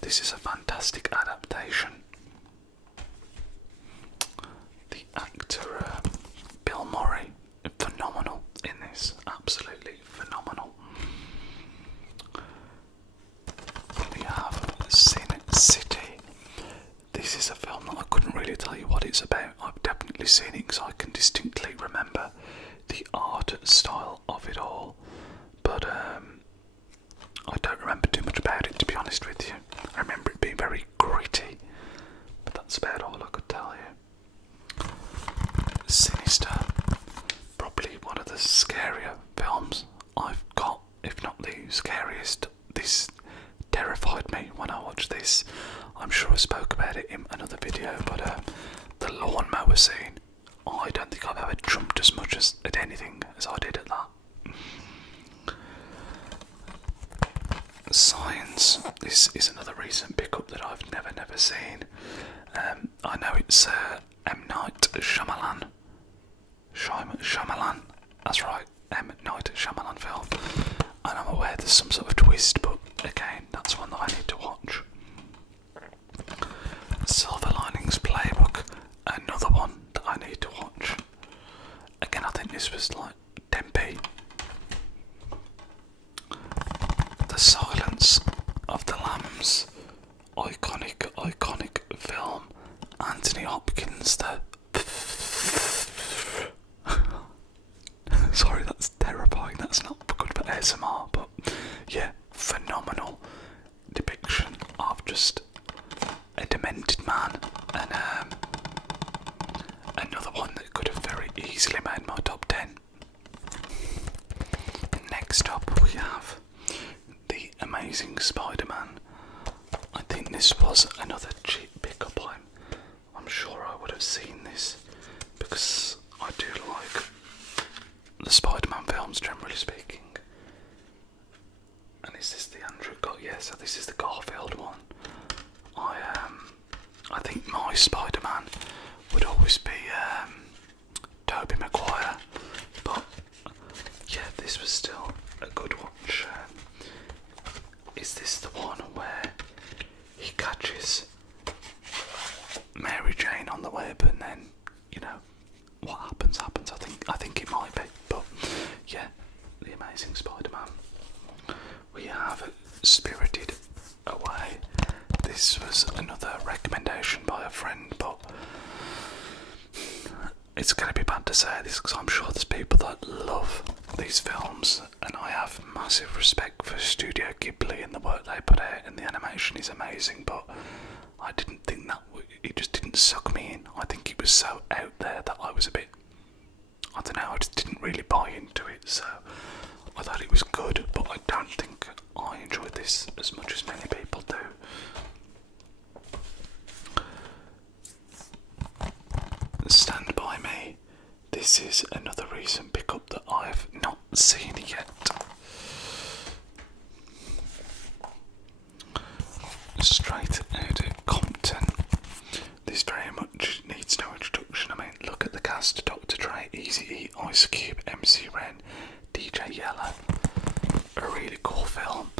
this is a fantastic adaptation. The actor Bill Murray, phenomenal in this, absolutely phenomenal. We have Sin City. This is a film that I couldn't really tell you what it's about. I've definitely seen it because I can distinctly remember the art style of it all, but I don't remember too much about it, to be honest with you. I remember it being very gritty, but that's about all I could tell you. Sinister, probably one of the scarier films I've got, if not the scariest. This terrified me when I watched this. I'm sure I spoke about it in another video, but the lawnmower scene, I don't think I've ever jumped as much at anything as I did at that. Signs, this is another recent pickup that I've never seen. I know it's M. Night Shyamalan. Shyamalan, that's right, M. Night Shyamalan film. And I'm aware there's some sort of twist, but again, that's one that I need to watch. Silver Linings Playbook, another one that I need to watch. Again, I think this was like 10p. The Silence of the Lambs, iconic film. Anthony Hopkins, sorry, that's terrifying. That's not good for ASMR, but yeah, phenomenal depiction of just a demented man, and another one that could have very easily made my top 10. Next up, we have The Amazing Spider-Man. I think this was another cheap pickup. I'm sure I would have seen this because I do like the Spider-Man films, generally speaking. And is this the Andrew Garfield? Yeah, so this is the Garfield one. I think my Spider-Man would always be Tobey Maguire, but yeah, this was still a good watch. Is this the one where he catches Mary Jane on the web and then, you know, what happens? I think it might be, but yeah, The Amazing Spider-Man. We have Spirited Away. This was another recommendation by a friend, but it's going to be bad to say this because I'm sure there's people that love these films, and I have massive respect for Studio Ghibli and the work they put out, and the animation is amazing, but I didn't think that it just didn't suck me in. I think it was so out there that I was a bit, I don't know, I just didn't really buy into it. So I thought it was good, but I don't think I enjoyed this as much as many people do. Stand By Me. This is another recent pickup that I've not seen yet. Outkast, Dr. Dre, Eazy-E, Ice Cube, MC Ren, DJ Yellow. A really cool film.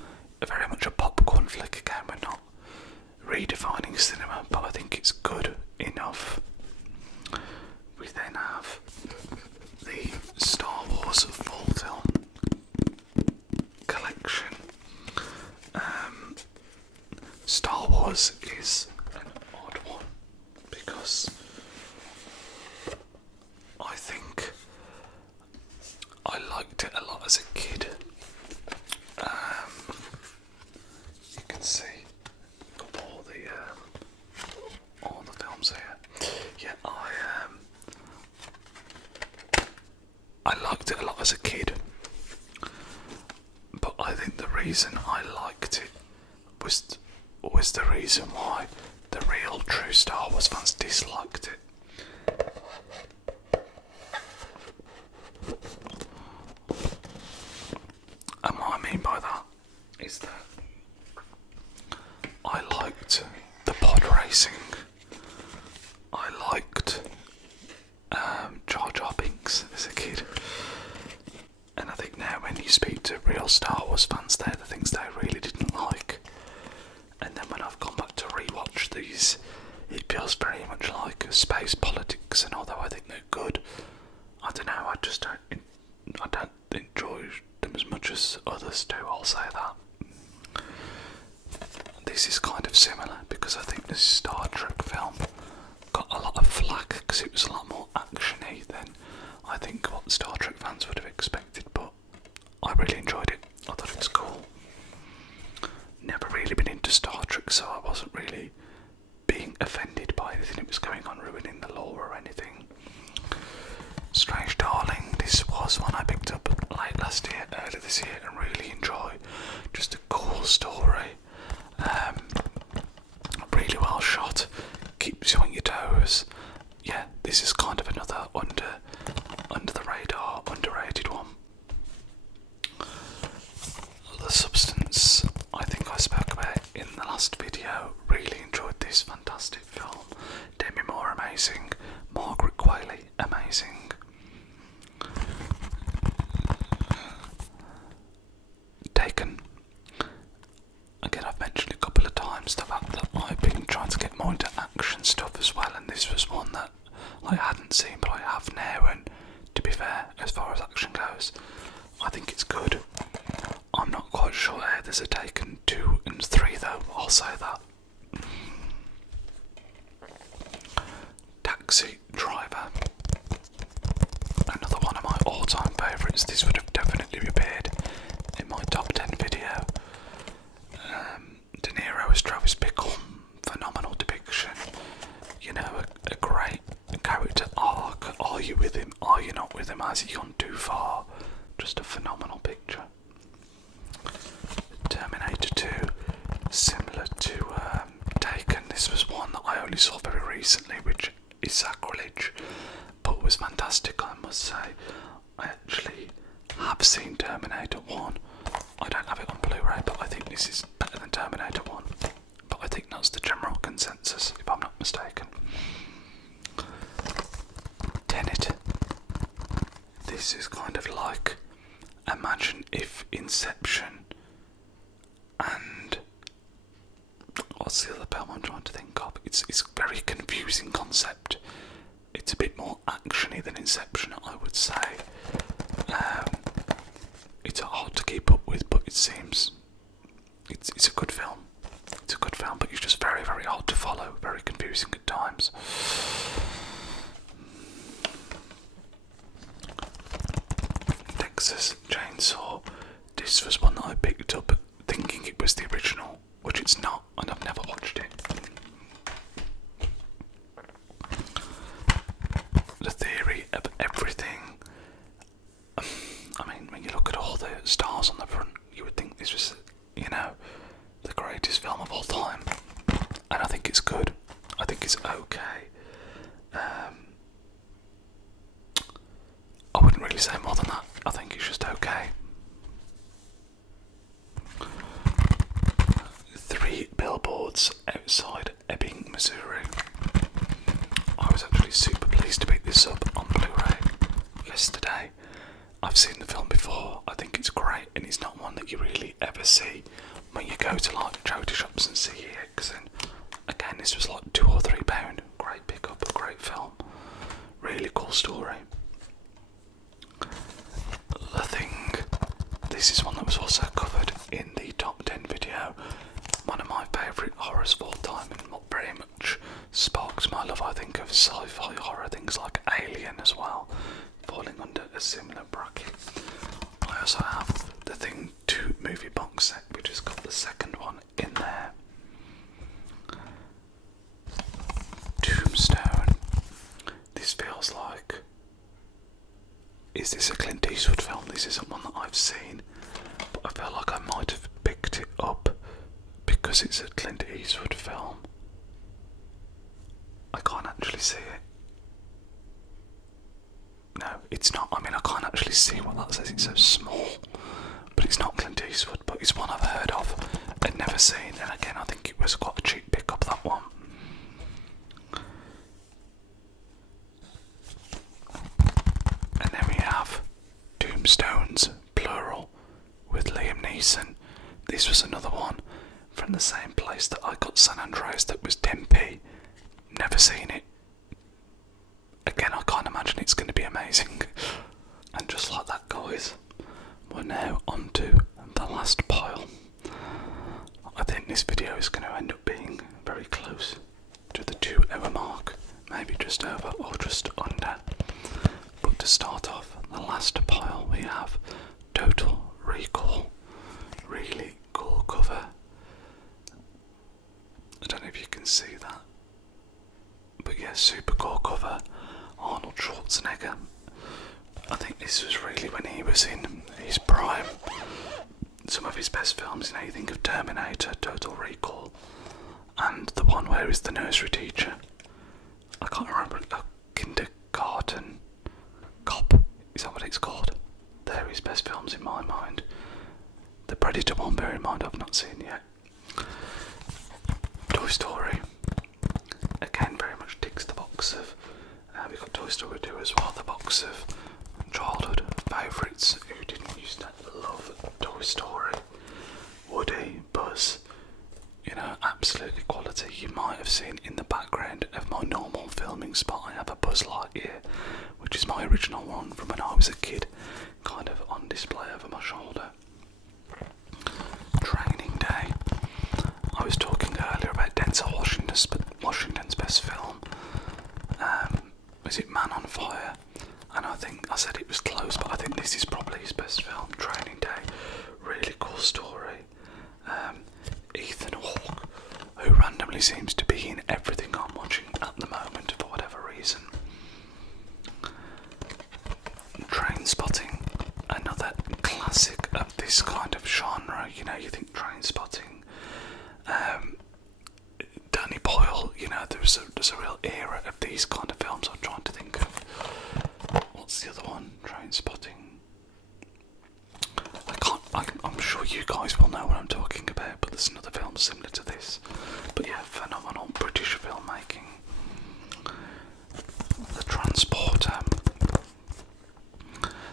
Very much a popcorn flick again. We're not redefining cinema, but I think it's good enough. We then have the Star Wars full film collection. Star Wars is an odd one because I think I liked it a lot as a kid. You can see got all the films here. Yeah, I liked it a lot as a kid, but I think the reason I liked it was the reason why the real true Star Wars fans disliked it. And what I mean by that is that I liked the pod racing. I liked Jar Jar Binks as a kid. And I think now when you speak to real Star Wars fans, they're the things they really didn't like. And then when I've gone back to rewatch these, it feels very much like space politics, and although I think they're good, I don't know, I don't enjoy them as much as others do, I'll say that. This is kind of similar, because I think this Star Trek film got a lot of flack because it was a lot more actiony than I think what Star Trek fans would have expected, but I really enjoyed it. I thought it was cool. Never really been into Star Trek, so I wasn't really being offended by anything that was going on, ruining the lore or anything. Strange Darling, this was one I picked up late last year, early this year, and really enjoyed. Just a cool story, really well shot, keeps you on your toes. Yeah, this is kind of another under the radar, underrated one. The Substance, I think I spoke about in the last video. Really enjoyed this fantastic film. Demi Moore amazing, Margaret Qualley amazing. Taken. Again, I've mentioned a couple of times the fact that I've been trying to get more into action stuff as well, and this was one that I hadn't seen, but I have now, and to be fair, as far as action goes, I think it's good. I'm not quite sure how there's a Taken 2 and 3 though, I'll say that. Taxi Driver. Another one of my all-time favourites. This would have definitely appeared in my top 10 video. De Niro as Travis Bickle. Phenomenal depiction. You know, a great character arc. Are you with him? Are you not with him? Has he gone too far? Just a phenomenal picture. Terminator 2, similar to Taken. This was one that I only saw very recently, which is sacrilege, but was fantastic, I must say. I actually have seen Terminator 1. I don't have it on Blu-ray, but I think this is better than Terminator 1. But I think that's the general consensus, if I'm not mistaken. Tenet. This is kind of like, imagine if Inception and what's the other film I'm trying to think of? It's a very confusing concept. It's a bit more actiony than Inception, I would say. It's hard to keep up with, but it seems it's a good film. It's a good film, but it's just very, very hard to follow, very confusing at times. Texas Chainsaw. This was one that I picked up thinking it was the original, which it's not, and I've never watched it. The Theory of Everything. I mean, when you look at all the stars on the front, you would think this was, you know, the greatest film of all time. And I think it's good. I think it's okay. I wouldn't really say more than that. I think it's just okay. 3 Billboards Outside Ebbing, Missouri. I was actually super pleased to pick this up on I've seen the film before. I think it's great, and it's not one that you really ever see when you go to like charity shops and see it. And again, this was like £2 or £3. Great pickup, a great film, really cool story. The Thing. This is one that was also covered in the top 10 video. One of my favourite horrors of all time, and what very much sparks my love, I think, of sci-fi horror, things like Alien as well, falling under a similar bracket. I also have The Thing 2 movie box set, which has got the second one in there. Tombstone. This feels like... Is this a Clint Eastwood film? This isn't one that I've seen, but I feel like I might have picked it up because it's a Clint Eastwood film. I can't actually see it. No, it's not. I mean, I can't actually see what that says. It's so small. But it's not Clint Eastwood, but it's one I've heard of and never seen. And again, I think it was quite a cheap pickup, that one. And then we have Tombstones, plural, with Liam Neeson. This was another one from the same place that I got San Andreas, that was 10p. Never seen it. Again, I can't imagine it's going to be amazing. And just like that, guys, we're now on to the last pile. I think this video is going to end up being very close to the 2-hour mark, maybe just over or just under. But to start off, the last pile, we have Total Recall. Really cool cover. I don't know if you can see that, but yeah, super cool cover. Arnold Schwarzenegger. I think this was really when he was in his prime. Some of his best films, you think of Terminator, Total Recall, and the one where he's the nursery teacher. I can't remember, Kindergarten Cop, is that what it's called? They're his best films in my mind. The Predator one, bear in mind, I've not seen yet. Toy Story, again, very much ticks the box of, we've got Toy Story 2 as well, the box of childhood favourites. Who didn't used to love Toy Story? Woody, Buzz, absolutely quality. You might have seen in the background of my normal filming spot, I have a Buzz Lightyear, which is my original one from when I was a kid, kind of on display over my shoulder. Training Day. I was talking earlier about Denzel Washington's best film. Was it Man on Fire? And I think I said it was close, but I think this is probably his best film. Training Day. Really cool story. Ethan Hawke, who randomly seems to be in everything I'm watching at the moment for whatever reason. Trainspotting, another classic of this kind of genre. You think Trainspotting, Danny Boyle. There's a real era of these kind of films. I'm trying to think of what's the other one. Trainspotting. I'm sure you guys will know what I'm talking about, but there's another film similar to this. But yeah, phenomenal British filmmaking. The Transporter.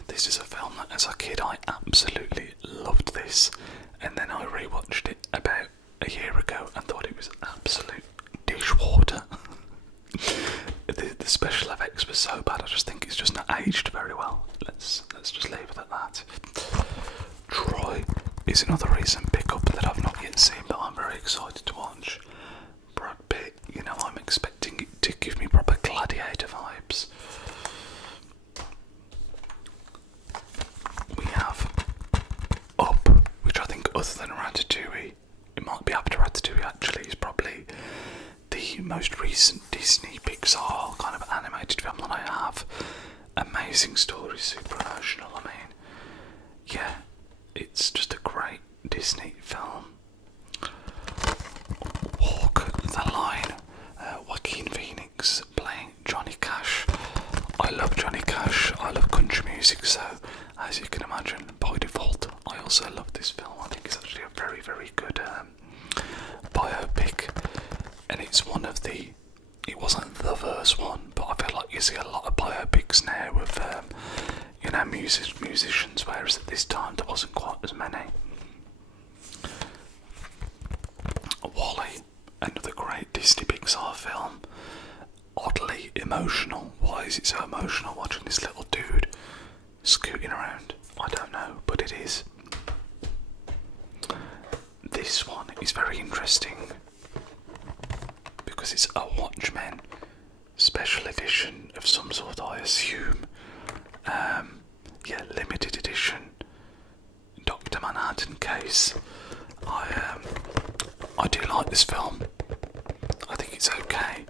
This is a film that as a kid I absolutely loved this, and then I rewatched it about a year ago and thought it was absolute dishwater. The special effects were so bad, I just think it's just not aged very well. Let's just leave it at that. Troy is another recent pickup that I've not yet seen, but I'm very excited to watch. Brad Pitt, I'm expecting it to give me proper Gladiator vibes. We have Up, which I think other than Ratatouille, it might be after Ratatouille actually, is probably the most recent Disney Pixar kind of animated film that I have. Amazing story, super emotional. I mean, yeah, it's just a great Disney film. Walk the Line, Joaquin Phoenix playing Johnny Cash. I love Johnny Cash, I love country music, so as you can imagine, by default, I also love this film. I think it's actually a very, very good biopic, and it's one of the, it wasn't the first one, but I feel like you see a lot of biopics now with, musicians, whereas at this time there wasn't quite as many. Wall-E, another great Disney Pixar film. Oddly emotional. Why is it so emotional watching this little dude scooting around? I don't know, but it is. This one is very interesting because it's a Watchmen special edition of some sort, I assume. Limited edition Dr. Manhattan case. I do like this film. I think it's okay,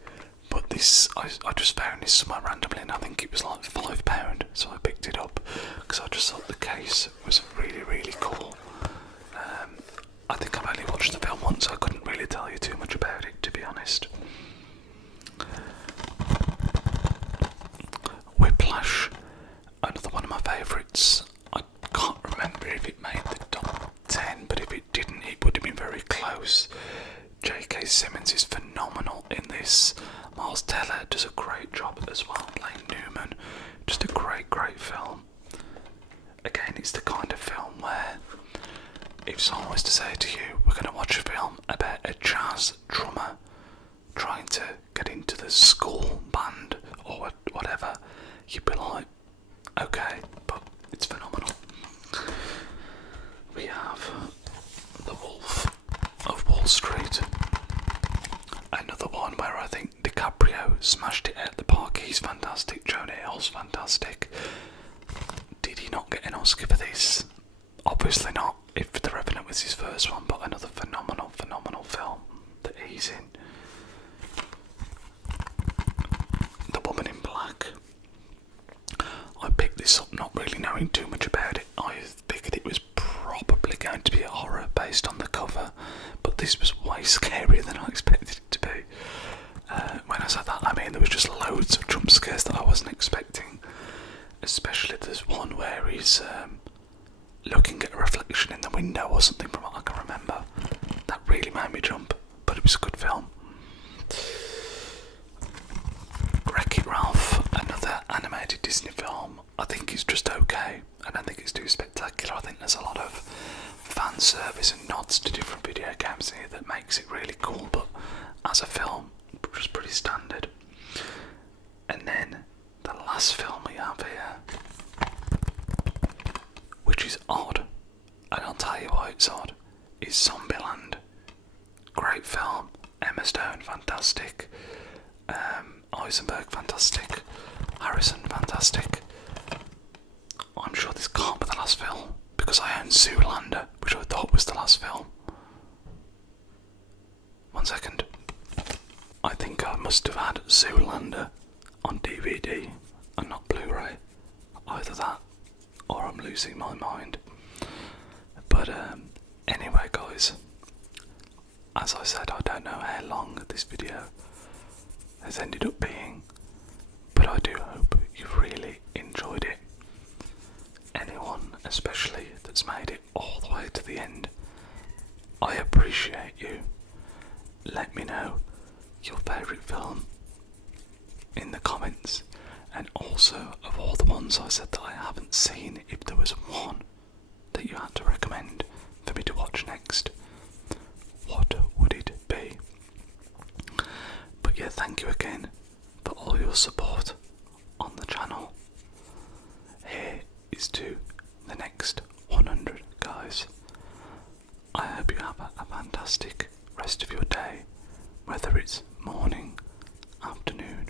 but this I just found this somewhere randomly, and I think it was like £5, so I picked it up because I just thought the case was really, really cool. I think I've only watched the film once, so I couldn't really tell you too much about it, to be honest. Whiplash, another one of my favourites. I can't remember if it made the top 10, but if it didn't, it would have been very close. J.K. Simmons is phenomenal in this. Miles Teller does a great job as well, playing Newman. Just a great, great film. Again, it's the kind of film where if someone was to say to you, we're going to watch a film about a jazz drummer trying to get into the school band or whatever, you'd be like, okay, but it's phenomenal. We have The Wolf of Wall Street, another one where I think DiCaprio smashed it at the park. He's fantastic. Jonah Hill's fantastic. Did he not get an Oscar for this? Obviously not, if The Revenant was his first one, but another phenomenal, phenomenal film that he's in. The Woman in Black. I picked this up not really knowing too much about it. I figured it was probably going to be a horror based on the cover, but this was way scarier than I expected it to be. When I said that, I mean there was just loads of jump scares that I wasn't expecting. Especially there's one where he's looking at a reflection in the window or something, from what I can remember. That really made me jump, but it was a good film. Wreck-It Ralph, another animated Disney film. I think it's just okay. I don't think it's too spectacular. I think there's a lot of fan service and nods to different video games in here that makes it really cool, but as a film, just pretty standard. And then the last film we have here, which is odd, and I'll tell you why it's odd, is Zombieland. Great film. Emma Stone, fantastic. Eisenberg, fantastic. Harrison, fantastic. I'm sure this can't be the last film, because I own Zoolander, which I thought was the last film. 1 second. I think I must have had Zoolander on DVD and not Blu-ray. Either that or I'm losing my mind. But anyway guys, as I said, I don't know how long this video has ended up being, but I do hope you've really enjoyed it. Anyone especially that's made it all the way to the end, I appreciate you. Let me know your favourite film in the comments, and also of all the ones I said that I haven't seen, if there was one that you had to recommend for me to watch next, what would it be? But yeah, thank you again for all your support on the channel. Here is to the next 100 guys. I hope you have a fantastic rest of your day, whether it's morning, afternoon